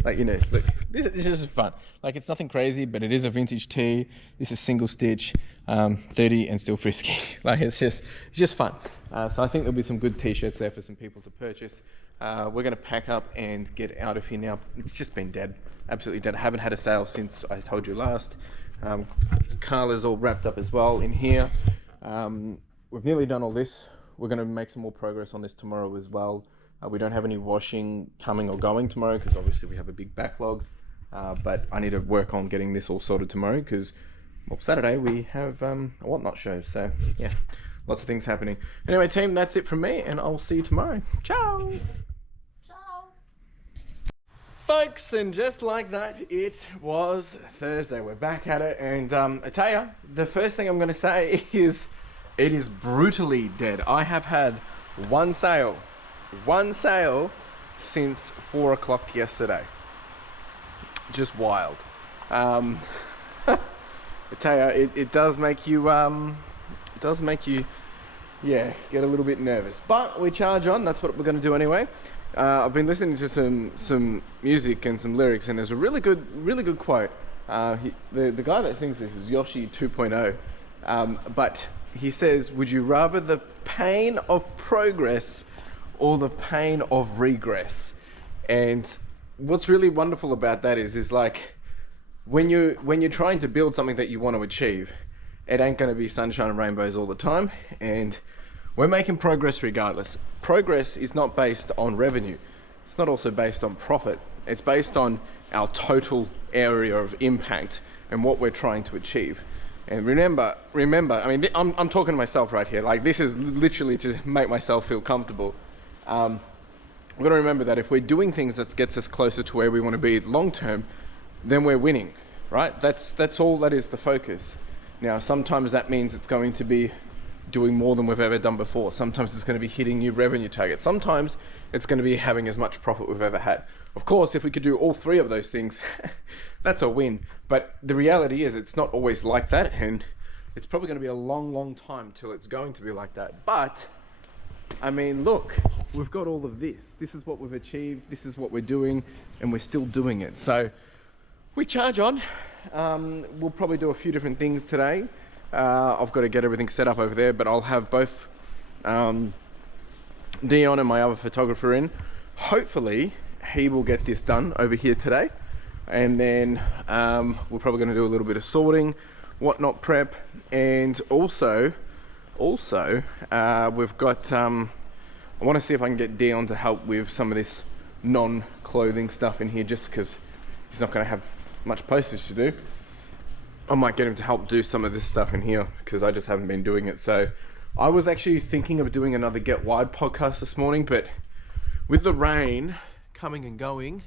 like, you know, look, this is fun. Like, it's nothing crazy, but it is a vintage tee. This is single stitch, 30 and still frisky. Like, it's just fun. So I think there'll be some good t-shirts there for some people to purchase. We're going to pack up and get out of here now. It's just been dead, absolutely dead. I haven't had a sale since I told you last. Carla's all wrapped up as well in here. We've nearly done all this. We're going to make some more progress on this tomorrow as well. We don't have any washing coming or going tomorrow, because obviously we have a big backlog. But I need to work on getting this all sorted tomorrow, because, well, Saturday we have a whatnot show. So yeah, lots of things happening. Anyway, team, that's it from me, and I'll see you tomorrow. Ciao. Ciao. Folks, and just like that, it was Thursday. We're back at it, and I tell you, the first thing I'm going to say is it is brutally dead. I have had one sale since 4 o'clock yesterday. Just wild. I tell you, it does make you yeah, get a little bit nervous, but we charge on. That's what we're going to do anyway. I've been listening to some music and some lyrics, and there's a really good quote. The guy that sings this is Yoshi 2.0, but he says, "Would you rather the pain of progress or the pain of regress. And what's really wonderful about that is like when you're trying to build something that you want to achieve, it ain't going to be sunshine and rainbows all the time, and we're making progress regardless. Progress is not based on revenue. It's not also based on profit. It's based on our total area of impact and what we're trying to achieve. And remember, I mean, I'm talking to myself right here. Like, this is literally to make myself feel comfortable. We've got to remember that if we're doing things that gets us closer to where we want to be long term, then we're winning, right? That's all that is the focus. Now, sometimes that means it's going to be doing more than we've ever done before. Sometimes it's going to be hitting new revenue targets. Sometimes it's going to be having as much profit we've ever had. Of course, if we could do all three of those things, that's a win. But the reality is it's not always like that, and it's probably going to be a long, long time till it's going to be like that. But I mean, look, we've got all of this. This is what we've achieved. This is what we're doing, and we're still doing it. So we charge on. We'll probably do a few different things today. I've got to get everything set up over there, but I'll have both Dion and my other photographer in. Hopefully he will get this done over here today, and then we're probably going to do a little bit of sorting, whatnot prep, and also we've got I want to see if I can get Dion to help with some of this non-clothing stuff in here, just because he's not going to have much postage to do. I might get him to help do some of this stuff in here because I just haven't been doing it. So I was actually thinking of doing another Get Wide podcast this morning, but with the rain coming and going,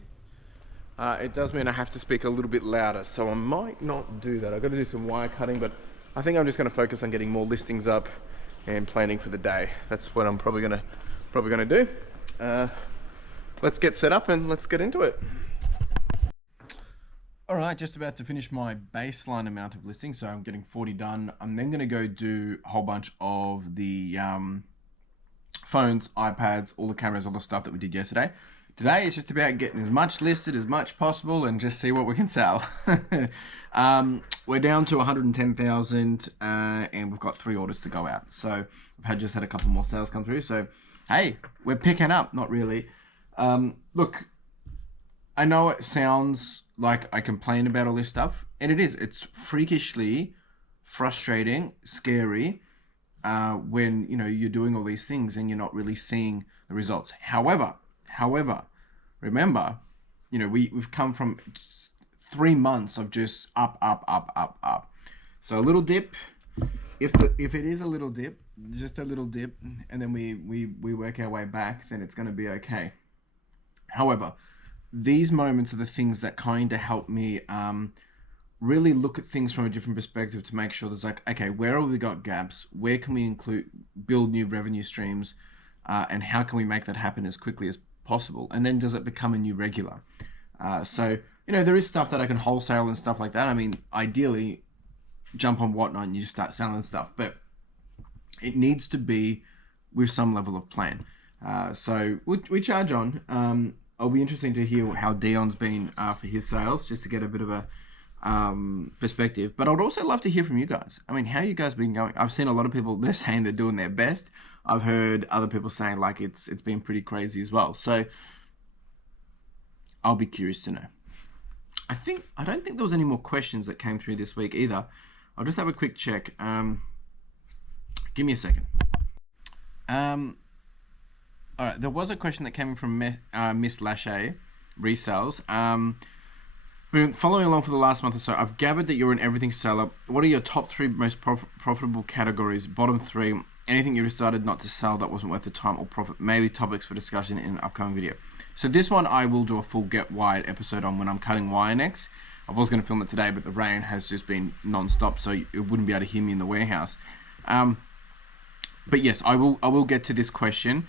it does mean I have to speak a little bit louder. So I might not do that. I've got to do some wire cutting, but I think I'm just going to focus on getting more listings up and planning for the day. That's what I'm probably going to do. Let's get set up and let's get into it. All right, just about to finish my baseline amount of listings, so I'm getting 40 done. I'm then going to go do a whole bunch of the phones, iPads, all the cameras, all the stuff that we did yesterday. Today it's just about getting as much listed as much possible and just see what we can sell. We're down to 110,000 and we've got 3 orders to go out. So I've just had a couple more sales come through. So hey, we're picking up. Not really. Look, I know it sounds like I complain about all this stuff, and it is. It's freakishly frustrating, scary, when you're doing all these things and you're not really seeing the results. However, remember, we've come from 3 months of just up. So a little dip. If it is a little dip, just a little dip, and then we work our way back, then it's going to be okay. However, these moments are the things that kind of help me really look at things from a different perspective to make sure there's like, okay, where have we got gaps? Where can we build new revenue streams? And how can we make that happen as quickly as possible? And then does it become a new regular? So, there is stuff that I can wholesale and stuff like that. I mean, ideally, jump on whatnot and you just start selling stuff. But it needs to be with some level of plan. So we charge on. It'll be interesting to hear how Dion's been for his sales, just to get a bit of a perspective. But I'd also love to hear from you guys. I mean, how you guys been going? I've seen a lot of people, they're saying they're doing their best. I've heard other people saying like it's been pretty crazy as well. So I'll be curious to know. I don't think there was any more questions that came through this week either. I'll just have a quick check. Give me a second. All right, there was a question that came in from Miss Lachey, Resells. Been following along for the last month or so. I've gathered that you're an everything seller. What are your top 3 most profitable categories? Bottom 3, anything you decided not to sell that wasn't worth the time or profit? Maybe topics for discussion in an upcoming video. So this one I will do a full Get Wired episode on when I'm cutting wire next. I was going to film it today, but the rain has just been non-stop, so it wouldn't be able to hear me in the warehouse. But yes, I will get to this question.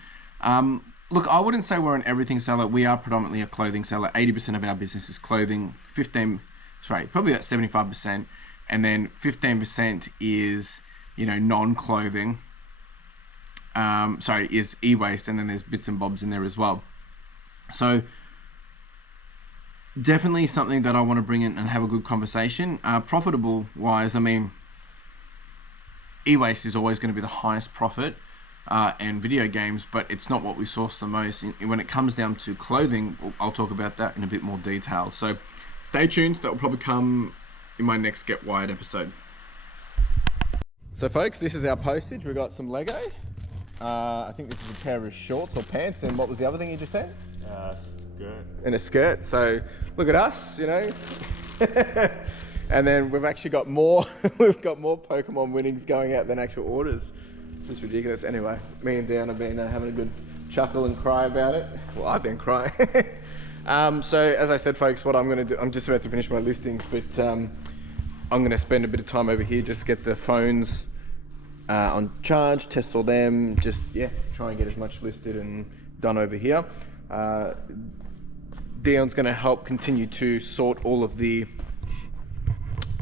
Look, I wouldn't say we're an everything seller. We are predominantly a clothing seller. 80% of our business is clothing. Probably about 75%. And then 15% is, non-clothing. Is e-waste, and then there's bits and bobs in there as well. So definitely something that I want to bring in and have a good conversation. Profitable wise, I mean, e-waste is always going to be the highest profit. and video games, but it's not what we source the most. When it comes down to clothing, I'll talk about that in a bit more detail. So stay tuned, that will probably come in my next Get Wired episode. So folks, this is our postage. We've got some Lego. I think this is a pair of shorts or pants, and what was the other thing you just said? Skirt. And a skirt. So look at us, you know. And then we've actually got more, we've got more Pokemon winnings going out than actual orders. It's ridiculous. Anyway, me and Dan have been having a good chuckle and cry about it. Well, I've been crying. So as I said, folks, what I'm going to do, I'm just about to finish my listings, but I'm going to spend a bit of time over here, just get the phones on charge, test all them, just, yeah, try and get as much listed and done over here. Dion's going to help continue to sort all of the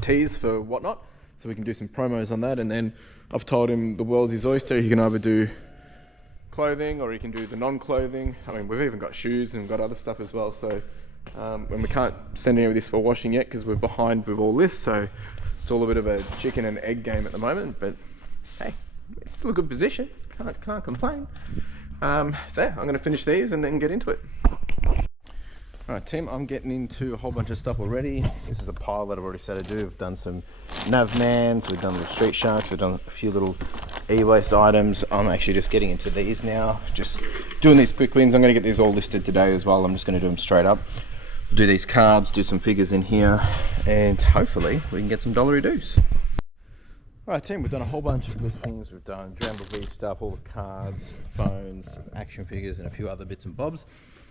teas for whatnot, so we can do some promos on that. And then I've told him the world's his oyster. He can either do clothing or he can do the non-clothing. I mean, we've even got shoes and got other stuff as well. So and we can't send any of this for washing yet because we're behind with all this. So it's all a bit of a chicken and egg game at the moment. But hey, it's still a good position. Can't complain. So yeah, I'm going to finish these and then get into it. Alright team, I'm getting into a whole bunch of stuff already. This is a pile that I've already started to do. We've done some Navmans, we've done the Street Sharks, we've done a few little e-waste items. I'm actually just getting into these now, just doing these quick wins. I'm going to get these all listed today as well. I'm just going to do them straight up. Do these cards, do some figures in here, and hopefully we can get some dollary dues. Alright team, we've done a whole bunch of listings. We've done Dramble Z stuff, all the cards, phones, action figures, and a few other bits and bobs.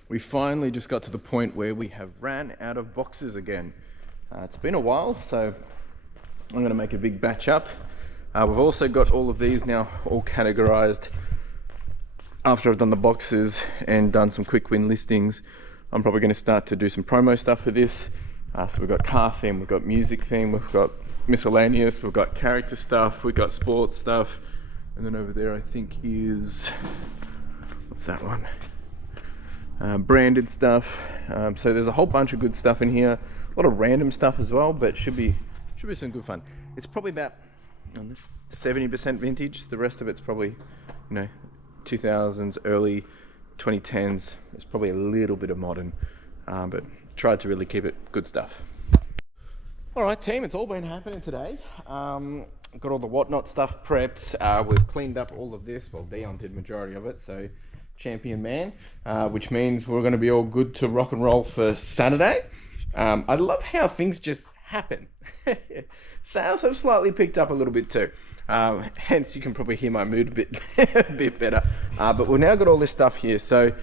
We finally just got to the point where we have ran out of boxes again. It's been a while, so I'm going to make a big batch up. We've also got all of these now all categorized. After I've done the boxes and done some quick win listings, I'm probably going to start to do some promo stuff for this. So we've got car theme, we've got music theme, we've got miscellaneous, we've got character stuff, we've got sports stuff, and then over there I think is, what's that one? Branded stuff. So there's a whole bunch of good stuff in here, a lot of random stuff as well, but should be some good fun. It's probably about 70% vintage. The rest of it's probably, you know, 2000s, early 2010s. It's probably a little bit of modern, but tried to really keep it good stuff. All right team, it's all been happening today. Got all the whatnot stuff prepped. We've cleaned up all of this. Well, Dion did majority of it, so champion man, which means we're going to be all good to rock and roll for Saturday. I love how things just happen. Sales have slightly picked up a little bit too. Hence you can probably hear my mood a bit better. But we've now got all this stuff here. So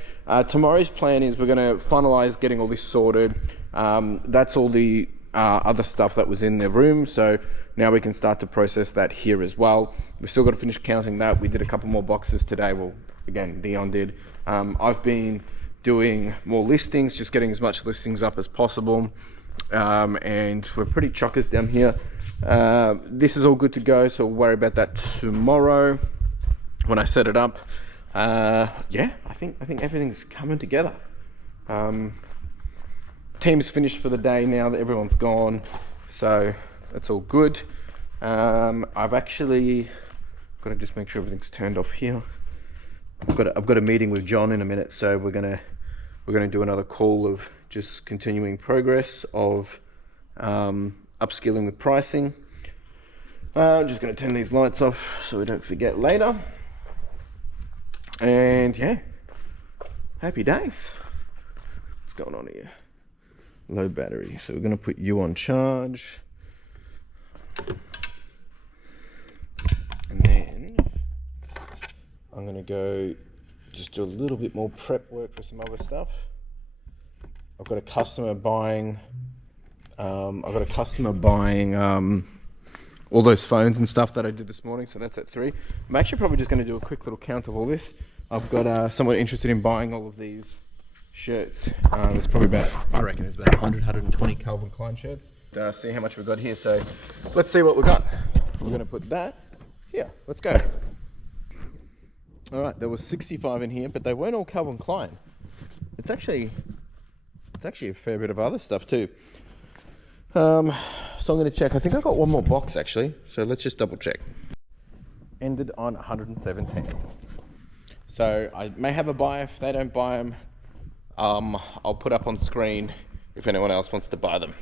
tomorrow's plan is we're going to finalize getting all this sorted. That's all the other stuff that was in the room. So now we can start to process that here as well. We've still got to finish counting that. We did a couple more boxes today. Well, again, Dion did. I've been doing more listings, just getting as much listings up as possible. And we're pretty chockers down here. This is all good to go, so we'll worry about that tomorrow when I set it up. Yeah, I think everything's coming together. Team's finished for the day now that everyone's gone, so that's all good. I've actually got to just make sure everything's turned off here. I've got a meeting with John in a minute, so we're gonna do another call of just continuing progress of upskilling with pricing. I'm just gonna turn these lights off so we don't forget later. And yeah, happy days. What's going on here? Low battery, so we're gonna put you on charge. And then I'm gonna go just do a little bit more prep work for some other stuff. I've got a customer buying all those phones and stuff that I did this morning, so that's at 3. I'm actually probably just going to do a quick little count of all this. I've got someone interested in buying all of these shirts. There's probably about, I reckon there's about 120 Calvin Klein shirts. See how much we've got here, so let's see what we've got. We're going to put that here. Let's go. All right, there was 65 in here, but they weren't all Calvin Klein. It's actually a fair bit of other stuff too. So I'm going to check. I think I've got one more box actually, so let's just double check. Ended on 117. So I may have a buy. If they don't buy them, I'll put up on screen if anyone else wants to buy them.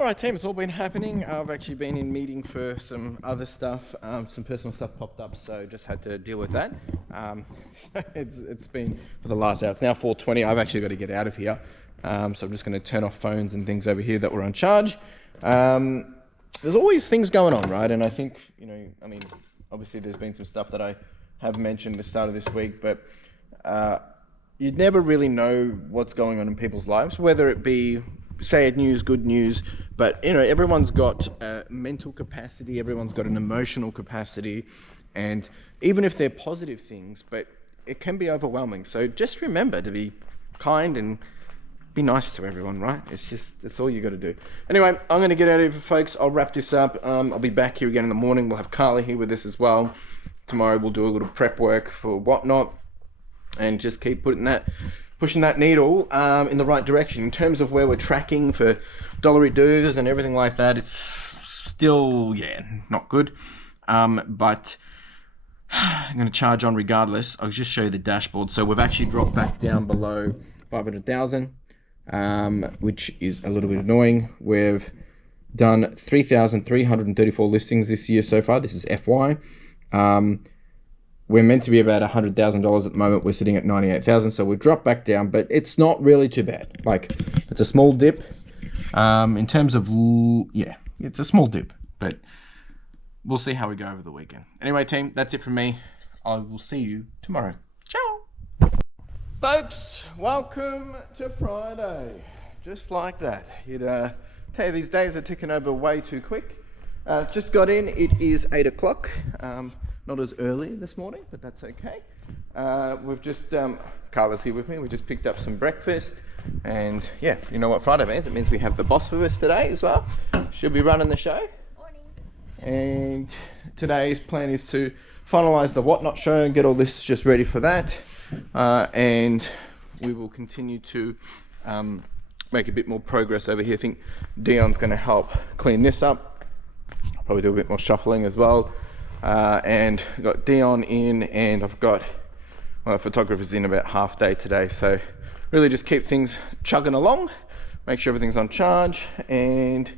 All right, team, it's all been happening. I've actually been in meeting for some other stuff. Some personal stuff popped up, so just had to deal with that. So it's been for the last hour. It's now 4:20. I've actually got to get out of here. So I'm just going to turn off phones and things over here that were on charge. There's always things going on, right? And I think, I mean, obviously there's been some stuff that I have mentioned at the start of this week, but you'd never really know what's going on in people's lives, whether it be sad news, good news, but everyone's got a mental capacity, everyone's got an emotional capacity, and even if they're positive things, but it can be overwhelming. So just remember to be kind and be nice to everyone, right? That's all you got to do. Anyway, I'm going to get out of here, folks. I'll wrap this up. I'll be back here again in the morning. We'll have Carla here with us as well. Tomorrow we'll do a little prep work for whatnot, and just keep pushing that needle in the right direction. In terms of where we're tracking for dollary dues and everything like that, it's still, not good. But I'm going to charge on regardless. I'll just show you the dashboard. So we've actually dropped back down below 500,000, which is a little bit annoying. We've done 3,334 listings this year so far. This is FY. We're meant to be about $100,000 at the moment. We're sitting at 98,000, so we've dropped back down, but it's not really too bad. Like, it's a small dip. In terms of, it's a small dip, but we'll see how we go over the weekend. Anyway, team, that's it from me. I will see you tomorrow. Ciao. Folks, welcome to Friday. Just like that. You'd tell you these days are ticking over way too quick. Just got in. It is 8 o'clock. Not as early this morning, but that's okay. We've just, Carla's here with me. We just picked up some breakfast, and you know what Friday means? It means we have the boss with us today as well. She'll be running the show. Morning. And today's plan is to finalize the whatnot show and get all this just ready for that. And we will continue to make a bit more progress over here. I think Dion's going to help clean this up. I'll probably do a bit more shuffling as well. And I've got Dion in, and I've got the photographers in about half day today, so really just keep things chugging along, make sure everything's on charge, and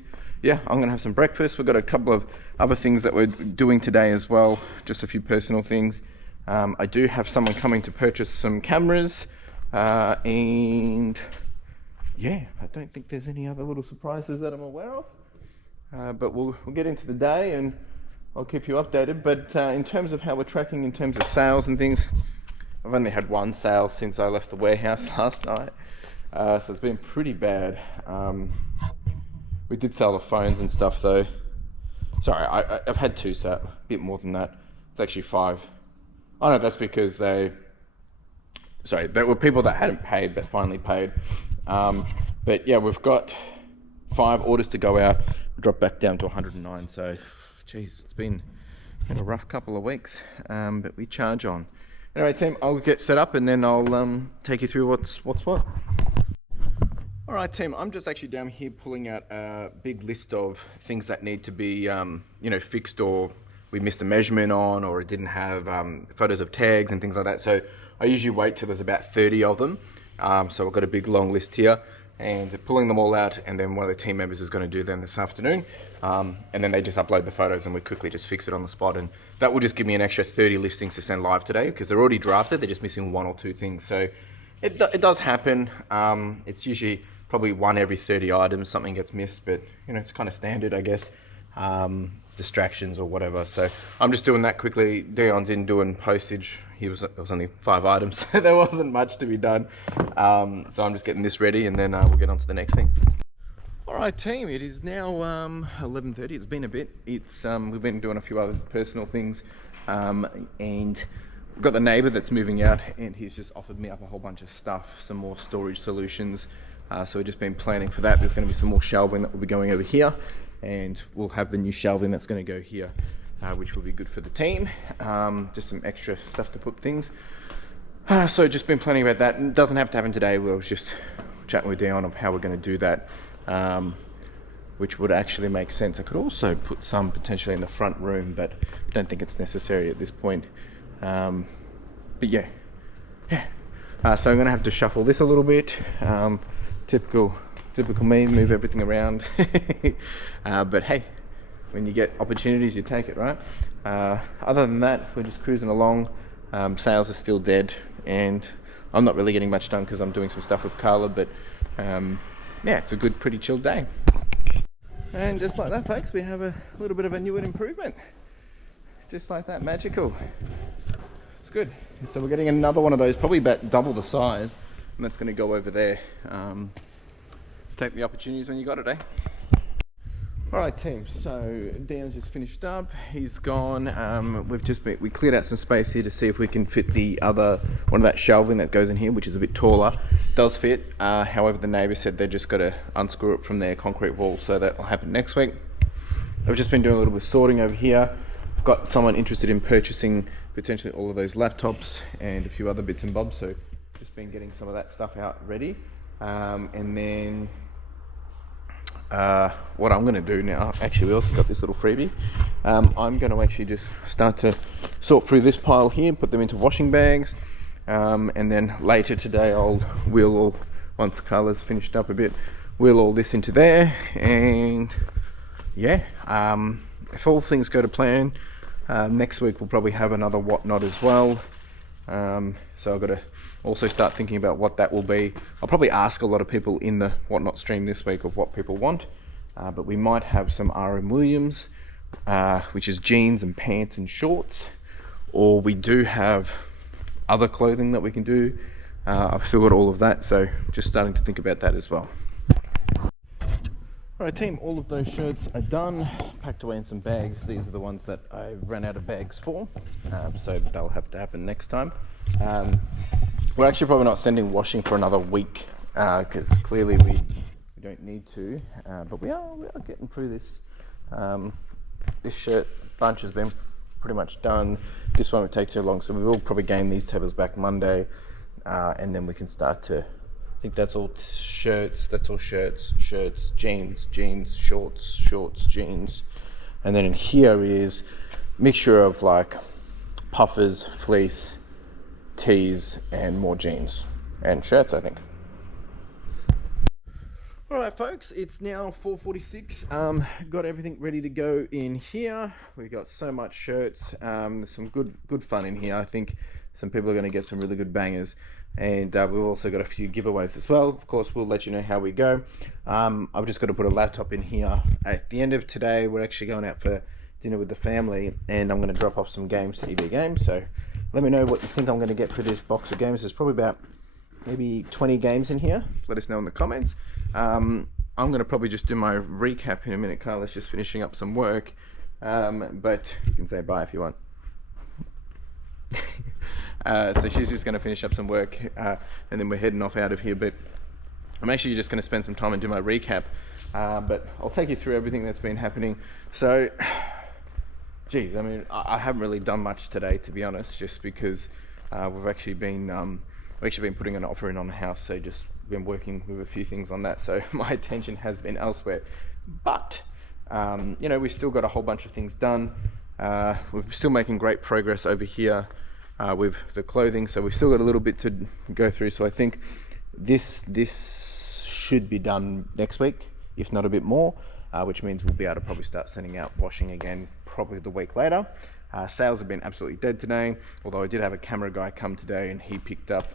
I'm gonna have some breakfast. We've got a couple of other things that we're doing today as well, just a few personal things. I do have someone coming to purchase some cameras, and I don't think there's any other little surprises that I'm aware of, but we'll get into the day and I'll keep you updated. But in terms of how we're tracking in terms of sales and things, I've only had one sale since I left the warehouse last night, so it's been pretty bad. We did sell the phones and stuff though. Sorry, I've had two sales, a bit more than that. It's actually 5. Oh no, that's because there were people that hadn't paid but finally paid. But we've got 5 orders to go out. We dropped back down to 109, so geez, it's been a rough couple of weeks, but we charge on. Anyway, team, I'll get set up and then I'll take you through what's what. All right, team, I'm just actually down here pulling out a big list of things that need to be, fixed, or we missed a measurement on, or it didn't have photos of tags and things like that. So I usually wait till there's about 30 of them. So I've got a big long list here, and pulling them all out, and then one of the team members is going to do them this afternoon, and then they just upload the photos and we quickly just fix it on the spot, and that will just give me an extra 30 listings to send live today, because they're already drafted, they're just missing 1 or 2 things. So it does happen. It's usually probably 1 every 30 items something gets missed, but it's kind of standard, I guess. Distractions or whatever. So I'm just doing that quickly. Dion's in doing postage. It was only 5 items, so there wasn't much to be done. So I'm just getting this ready, and then we'll get on to the next thing. All right, team, it is now 11:30. It's been a bit. It's we've been doing a few other personal things, and we've got the neighbor that's moving out, and he's just offered me up a whole bunch of stuff, some more storage solutions. So we've just been planning for that. There's going to be some more shelving that will be going over here, and we'll have the new shelving that's going to go here, which will be good for the team. Just some extra stuff to put things. So just been planning about that. It doesn't have to happen today. We was just chatting with Dion of how we're going to do that, which would actually make sense. I could also put some potentially in the front room, but I don't think it's necessary at this point. But yeah. So I'm gonna have to shuffle this a little bit. Typical me, move everything around. But hey, when you get opportunities, you take it, right? Other than that, we're just cruising along. Sales are still dead, and I'm not really getting much done because I'm doing some stuff with Carla, but yeah, it's a good, pretty chilled day. And just like that, folks, we have a little bit of a new improvement. Just like that, magical. It's good. So we're getting another one of those, probably about double the size, and that's going to go over there. Take the opportunities when you got it, eh? Alright team, so Dan's just finished up, he's gone. We cleared out some space here to see if we can fit the other one of that shelving that goes in here, which is a bit taller. It does fit, however the neighbour said they've just got to unscrew it from their concrete wall, so that will happen next week. I've just been doing a little bit of sorting over here. I've got someone interested in purchasing potentially all of those laptops and a few other bits and bobs, so just been getting some of that stuff out ready. And then what I'm going to do now, actually we also got this little freebie. I'm going to actually just start to sort through this pile here, put them into washing bags, and then later today I'll wheel all, once Carla's finished up a bit, wheel all this into there. And yeah, if all things go to plan, next week we'll probably have another whatnot as well. So I've got to also start thinking about what that will be. I'll probably ask a lot of people in the whatnot stream this week of what people want, but we might have some RM Williams, which is jeans and pants and shorts, or we do have other clothing that we can do. I've still got all of that, so just starting to think about that as well. Alright team, all of those shirts are done, packed away in some bags. These are the ones that I ran out of bags for, so that'll have to happen next time. We're actually probably not sending washing for another week, because clearly we don't need to, but we are getting through this. This shirt bunch has been pretty much done. This one would take too long, so we will probably gain these tables back Monday, and then we can start to, I think that's all shirts, jeans, shorts, jeans. And then in here is mixture of like puffers, fleece, tees, and more jeans and shirts, I think. Alright folks, it's now 4:46. Got everything ready to go in here. We got so much shirts. There's some good fun in here. I think some people are going to get some really good bangers. And we've also got a few giveaways as well. Of course, we'll let you know how we go. I've just got to put a laptop in here. At the end of today, we're actually going out for dinner with the family, and I'm going to drop off some games to EB Games. So let me know what you think I'm going to get for this box of games. There's probably about maybe 20 games in here. Let us know in the comments. I'm going to probably just do my recap in a minute. Carla's just finishing up some work, but you can say bye if you want. So she's just going to finish up some work, and then we're heading off out of here. But I'm actually just going to spend some time and do my recap, but I'll take you through everything that's been happening. So geez, I mean, I haven't really done much today, to be honest, just because we've actually been putting an offer in on the house, so just been working with a few things on that, so my attention has been elsewhere. But you know, we've still got a whole bunch of things done. We're still making great progress over here with the clothing, so we've still got a little bit to go through. So I think this should be done next week, if not a bit more, which means we'll be able to probably start sending out washing again probably the week later. Sales have been absolutely dead today, although I did have a camera guy come today and he picked up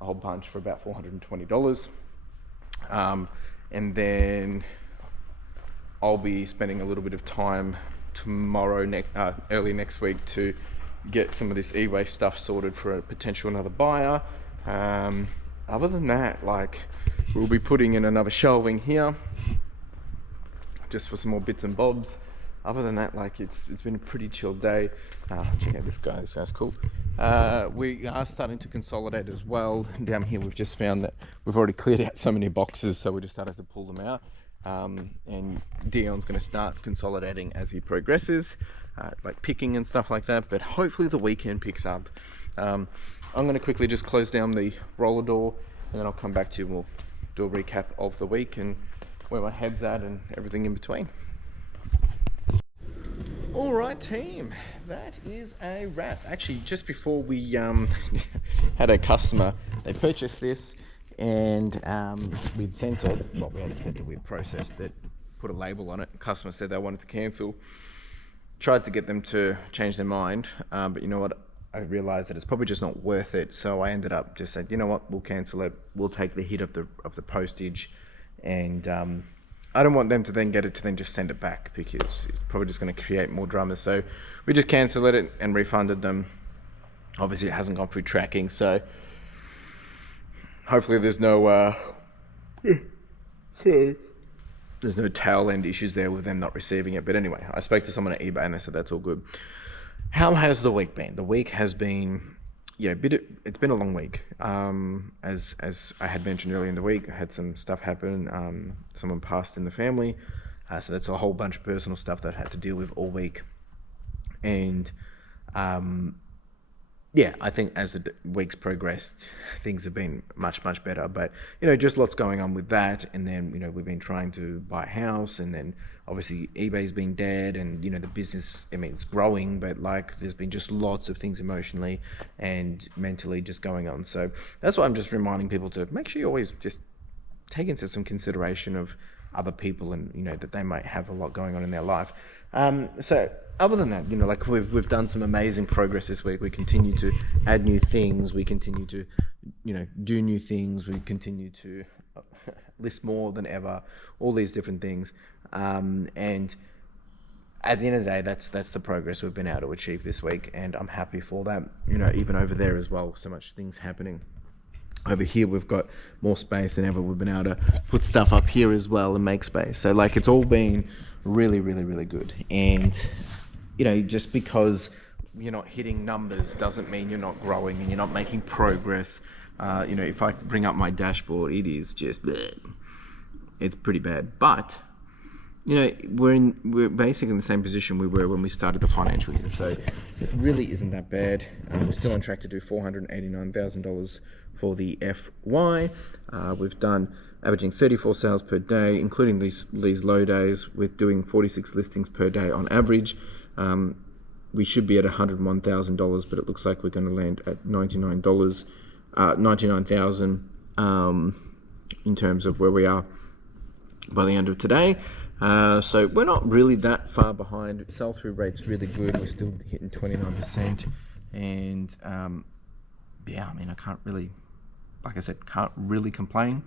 a whole bunch for about $420. And then I'll be spending a little bit of time tomorrow, early next week, to get some of this e-waste stuff sorted for a potential another buyer. Other than that, like, we'll be putting in another shelving here just for some more bits and bobs. Other than that, like, it's been a pretty chill day. Check out this guy's cool. We are starting to consolidate as well. Down here we've just found that we've already cleared out so many boxes, so we just started to pull them out. And Dion's going to start consolidating as he progresses, like picking and stuff like that, but hopefully the weekend picks up. I'm going to quickly just close down the roller door, and then I'll come back to you and we'll do a recap of the week and where my head's at and everything in between. All right, team, that is a wrap. Actually, just before we had a customer, they purchased this, and we'd sent it. Well, we hadn't sent it, we'd processed it, put a label on it. The customer said they wanted to cancel. Tried to get them to change their mind, but you know what? I realized that it's probably just not worth it. So I ended up just saying, you know what? We'll cancel it. We'll take the hit of the postage, and I don't want them to then get it to then just send it back, because it's probably just going to create more drama. So we just cancelled it and refunded them. Obviously, it hasn't gone through tracking, so hopefully there's no tail end issues there with them not receiving it. But anyway, I spoke to someone at eBay and they said that's all good. How has the week been? The week has been, it's been a long week. As I had mentioned earlier in the week, I had some stuff happen. Someone passed in the family. So that's a whole bunch of personal stuff that I had to deal with all week. And I think as the weeks progressed, things have been much better. But just lots going on with that. And then we've been trying to buy a house, and then obviously eBay's been dead, and the business, it's growing, but there's been just lots of things emotionally and mentally just going on. So that's why I'm just reminding people to make sure you always just take into some consideration of other people, and that they might have a lot going on in their life. So other than that, we've done some amazing progress this week. We continue to add new things. We continue to, do new things. We continue to list more than ever, all these different things. And at the end of the day, that's the progress we've been able to achieve this week. And I'm happy for that, even over there as well, so much things happening. Over here, we've got more space than ever. We've been able to put stuff up here as well and make space. So it's all been really good. And just because you're not hitting numbers doesn't mean you're not growing and you're not making progress. If I bring up my dashboard, it is just bleh. It's pretty bad. But we're basically in the same position we were when we started the financial year. So it really isn't that bad. We're still on track to do $489,000 for the FY. We've done averaging 34 sales per day, including these low days. We're doing 46 listings per day on average. We should be at $101,000, but it looks like we're going to land at $99,000 in terms of where we are by the end of today. So we're not really that far behind. Sell-through rate's really good. We're still hitting 29%, and I can't really, can't really complain.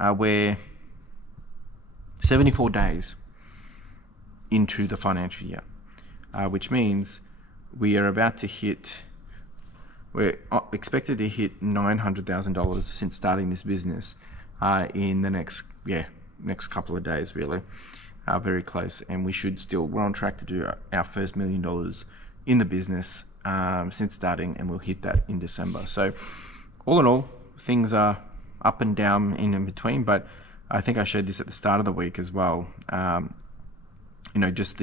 We're 74 days into the financial year, which means we're expected to hit $900,000 since starting this business in the next couple of days, really. Very close, and we're on track to do our first $1 million in the business since starting, and we'll hit that in December. So all in all, things are up and down in between, but I think I showed this at the start of the week as well. Just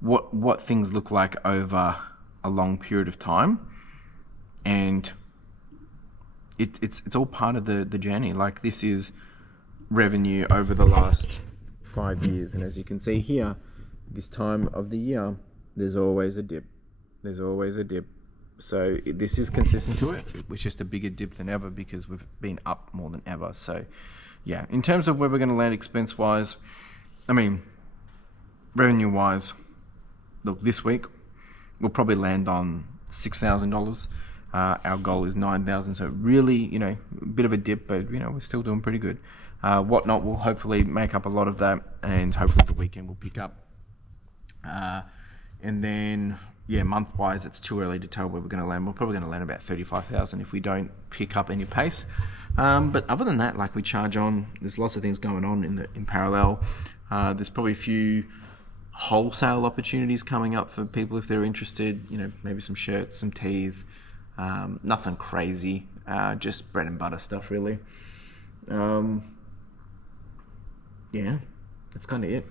what things look like over a long period of time, and it's all part of the journey. This is revenue over the last 5 years, and as you can see here, this time of the year, there's always a dip. So this is consistent to it. It was just a bigger dip than ever because we've been up more than ever. So yeah, in terms of where we're going to land expense wise, revenue wise, look, this week we'll probably land on $6,000. Our goal is 9,000. So really, a bit of a dip, but we're still doing pretty good. Whatnot will hopefully make up a lot of that, and hopefully the weekend will pick up. And then, month-wise, it's too early to tell where we're going to land. We're probably going to land about 35,000 if we don't pick up any pace. But other than that, we charge on. There's lots of things going on in parallel. There's probably a few wholesale opportunities coming up for people if they're interested. Maybe some shirts, some tees. Nothing crazy. Just bread and butter stuff, really. That's kind of it.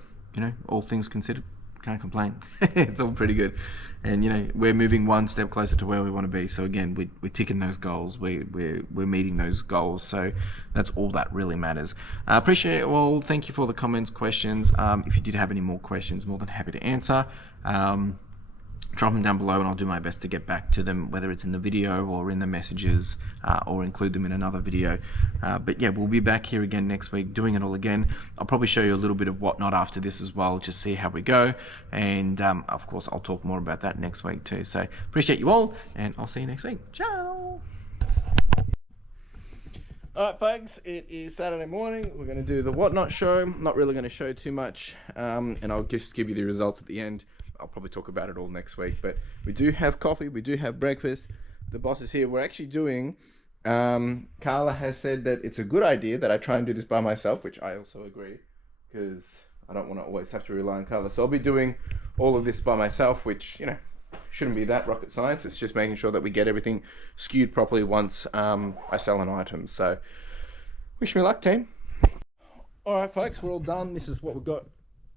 All things considered. can't complain. It's all pretty good. And you know, we're moving one step closer to where we want to be. So again, we're ticking those goals. We're meeting those goals. So that's all that really matters. I appreciate it all. Thank you for the comments, questions. If you did have any more questions, more than happy to answer. Drop them down below and I'll do my best to get back to them, whether it's in the video or in the messages, or include them in another video. But yeah, we'll be back here again next week doing it all again. I'll probably show you a little bit of whatnot after this as well, just see how we go. And of course, I'll talk more about that next week too. So appreciate you all, and I'll see you next week. Ciao. All right, folks, it is Saturday morning. We're going to do the whatnot show. Not really going to show too much, and I'll just give you the results at the end. I'll probably talk about it all next week, but we do have coffee, we do have breakfast. The boss is here. We're actually doing, Carla has said that it's a good idea that I try and do this by myself, which I also agree, because I don't want to always have to rely on Carla. So I'll be doing all of this by myself, which, you know, shouldn't be that rocket science. It's just making sure that we get everything skewed properly once I sell an item. So wish me luck, team. All right, folks, we're all done. This is what we've got.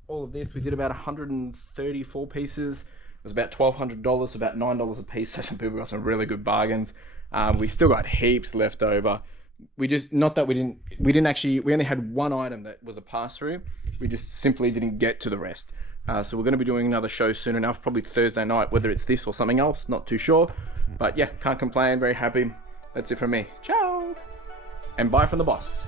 All of this, we did about 134 pieces. It was about $1,200, so about $9 a piece. So some people got some really good bargains. We still got heaps left over. We just, not that we only had one item that was a pass-through. We just simply didn't get to the rest. So we're going to be doing another show soon enough, probably Thursday night, whether it's this or something else, not too sure. But yeah, can't complain, very happy. That's it from me. Ciao! And bye from the boss.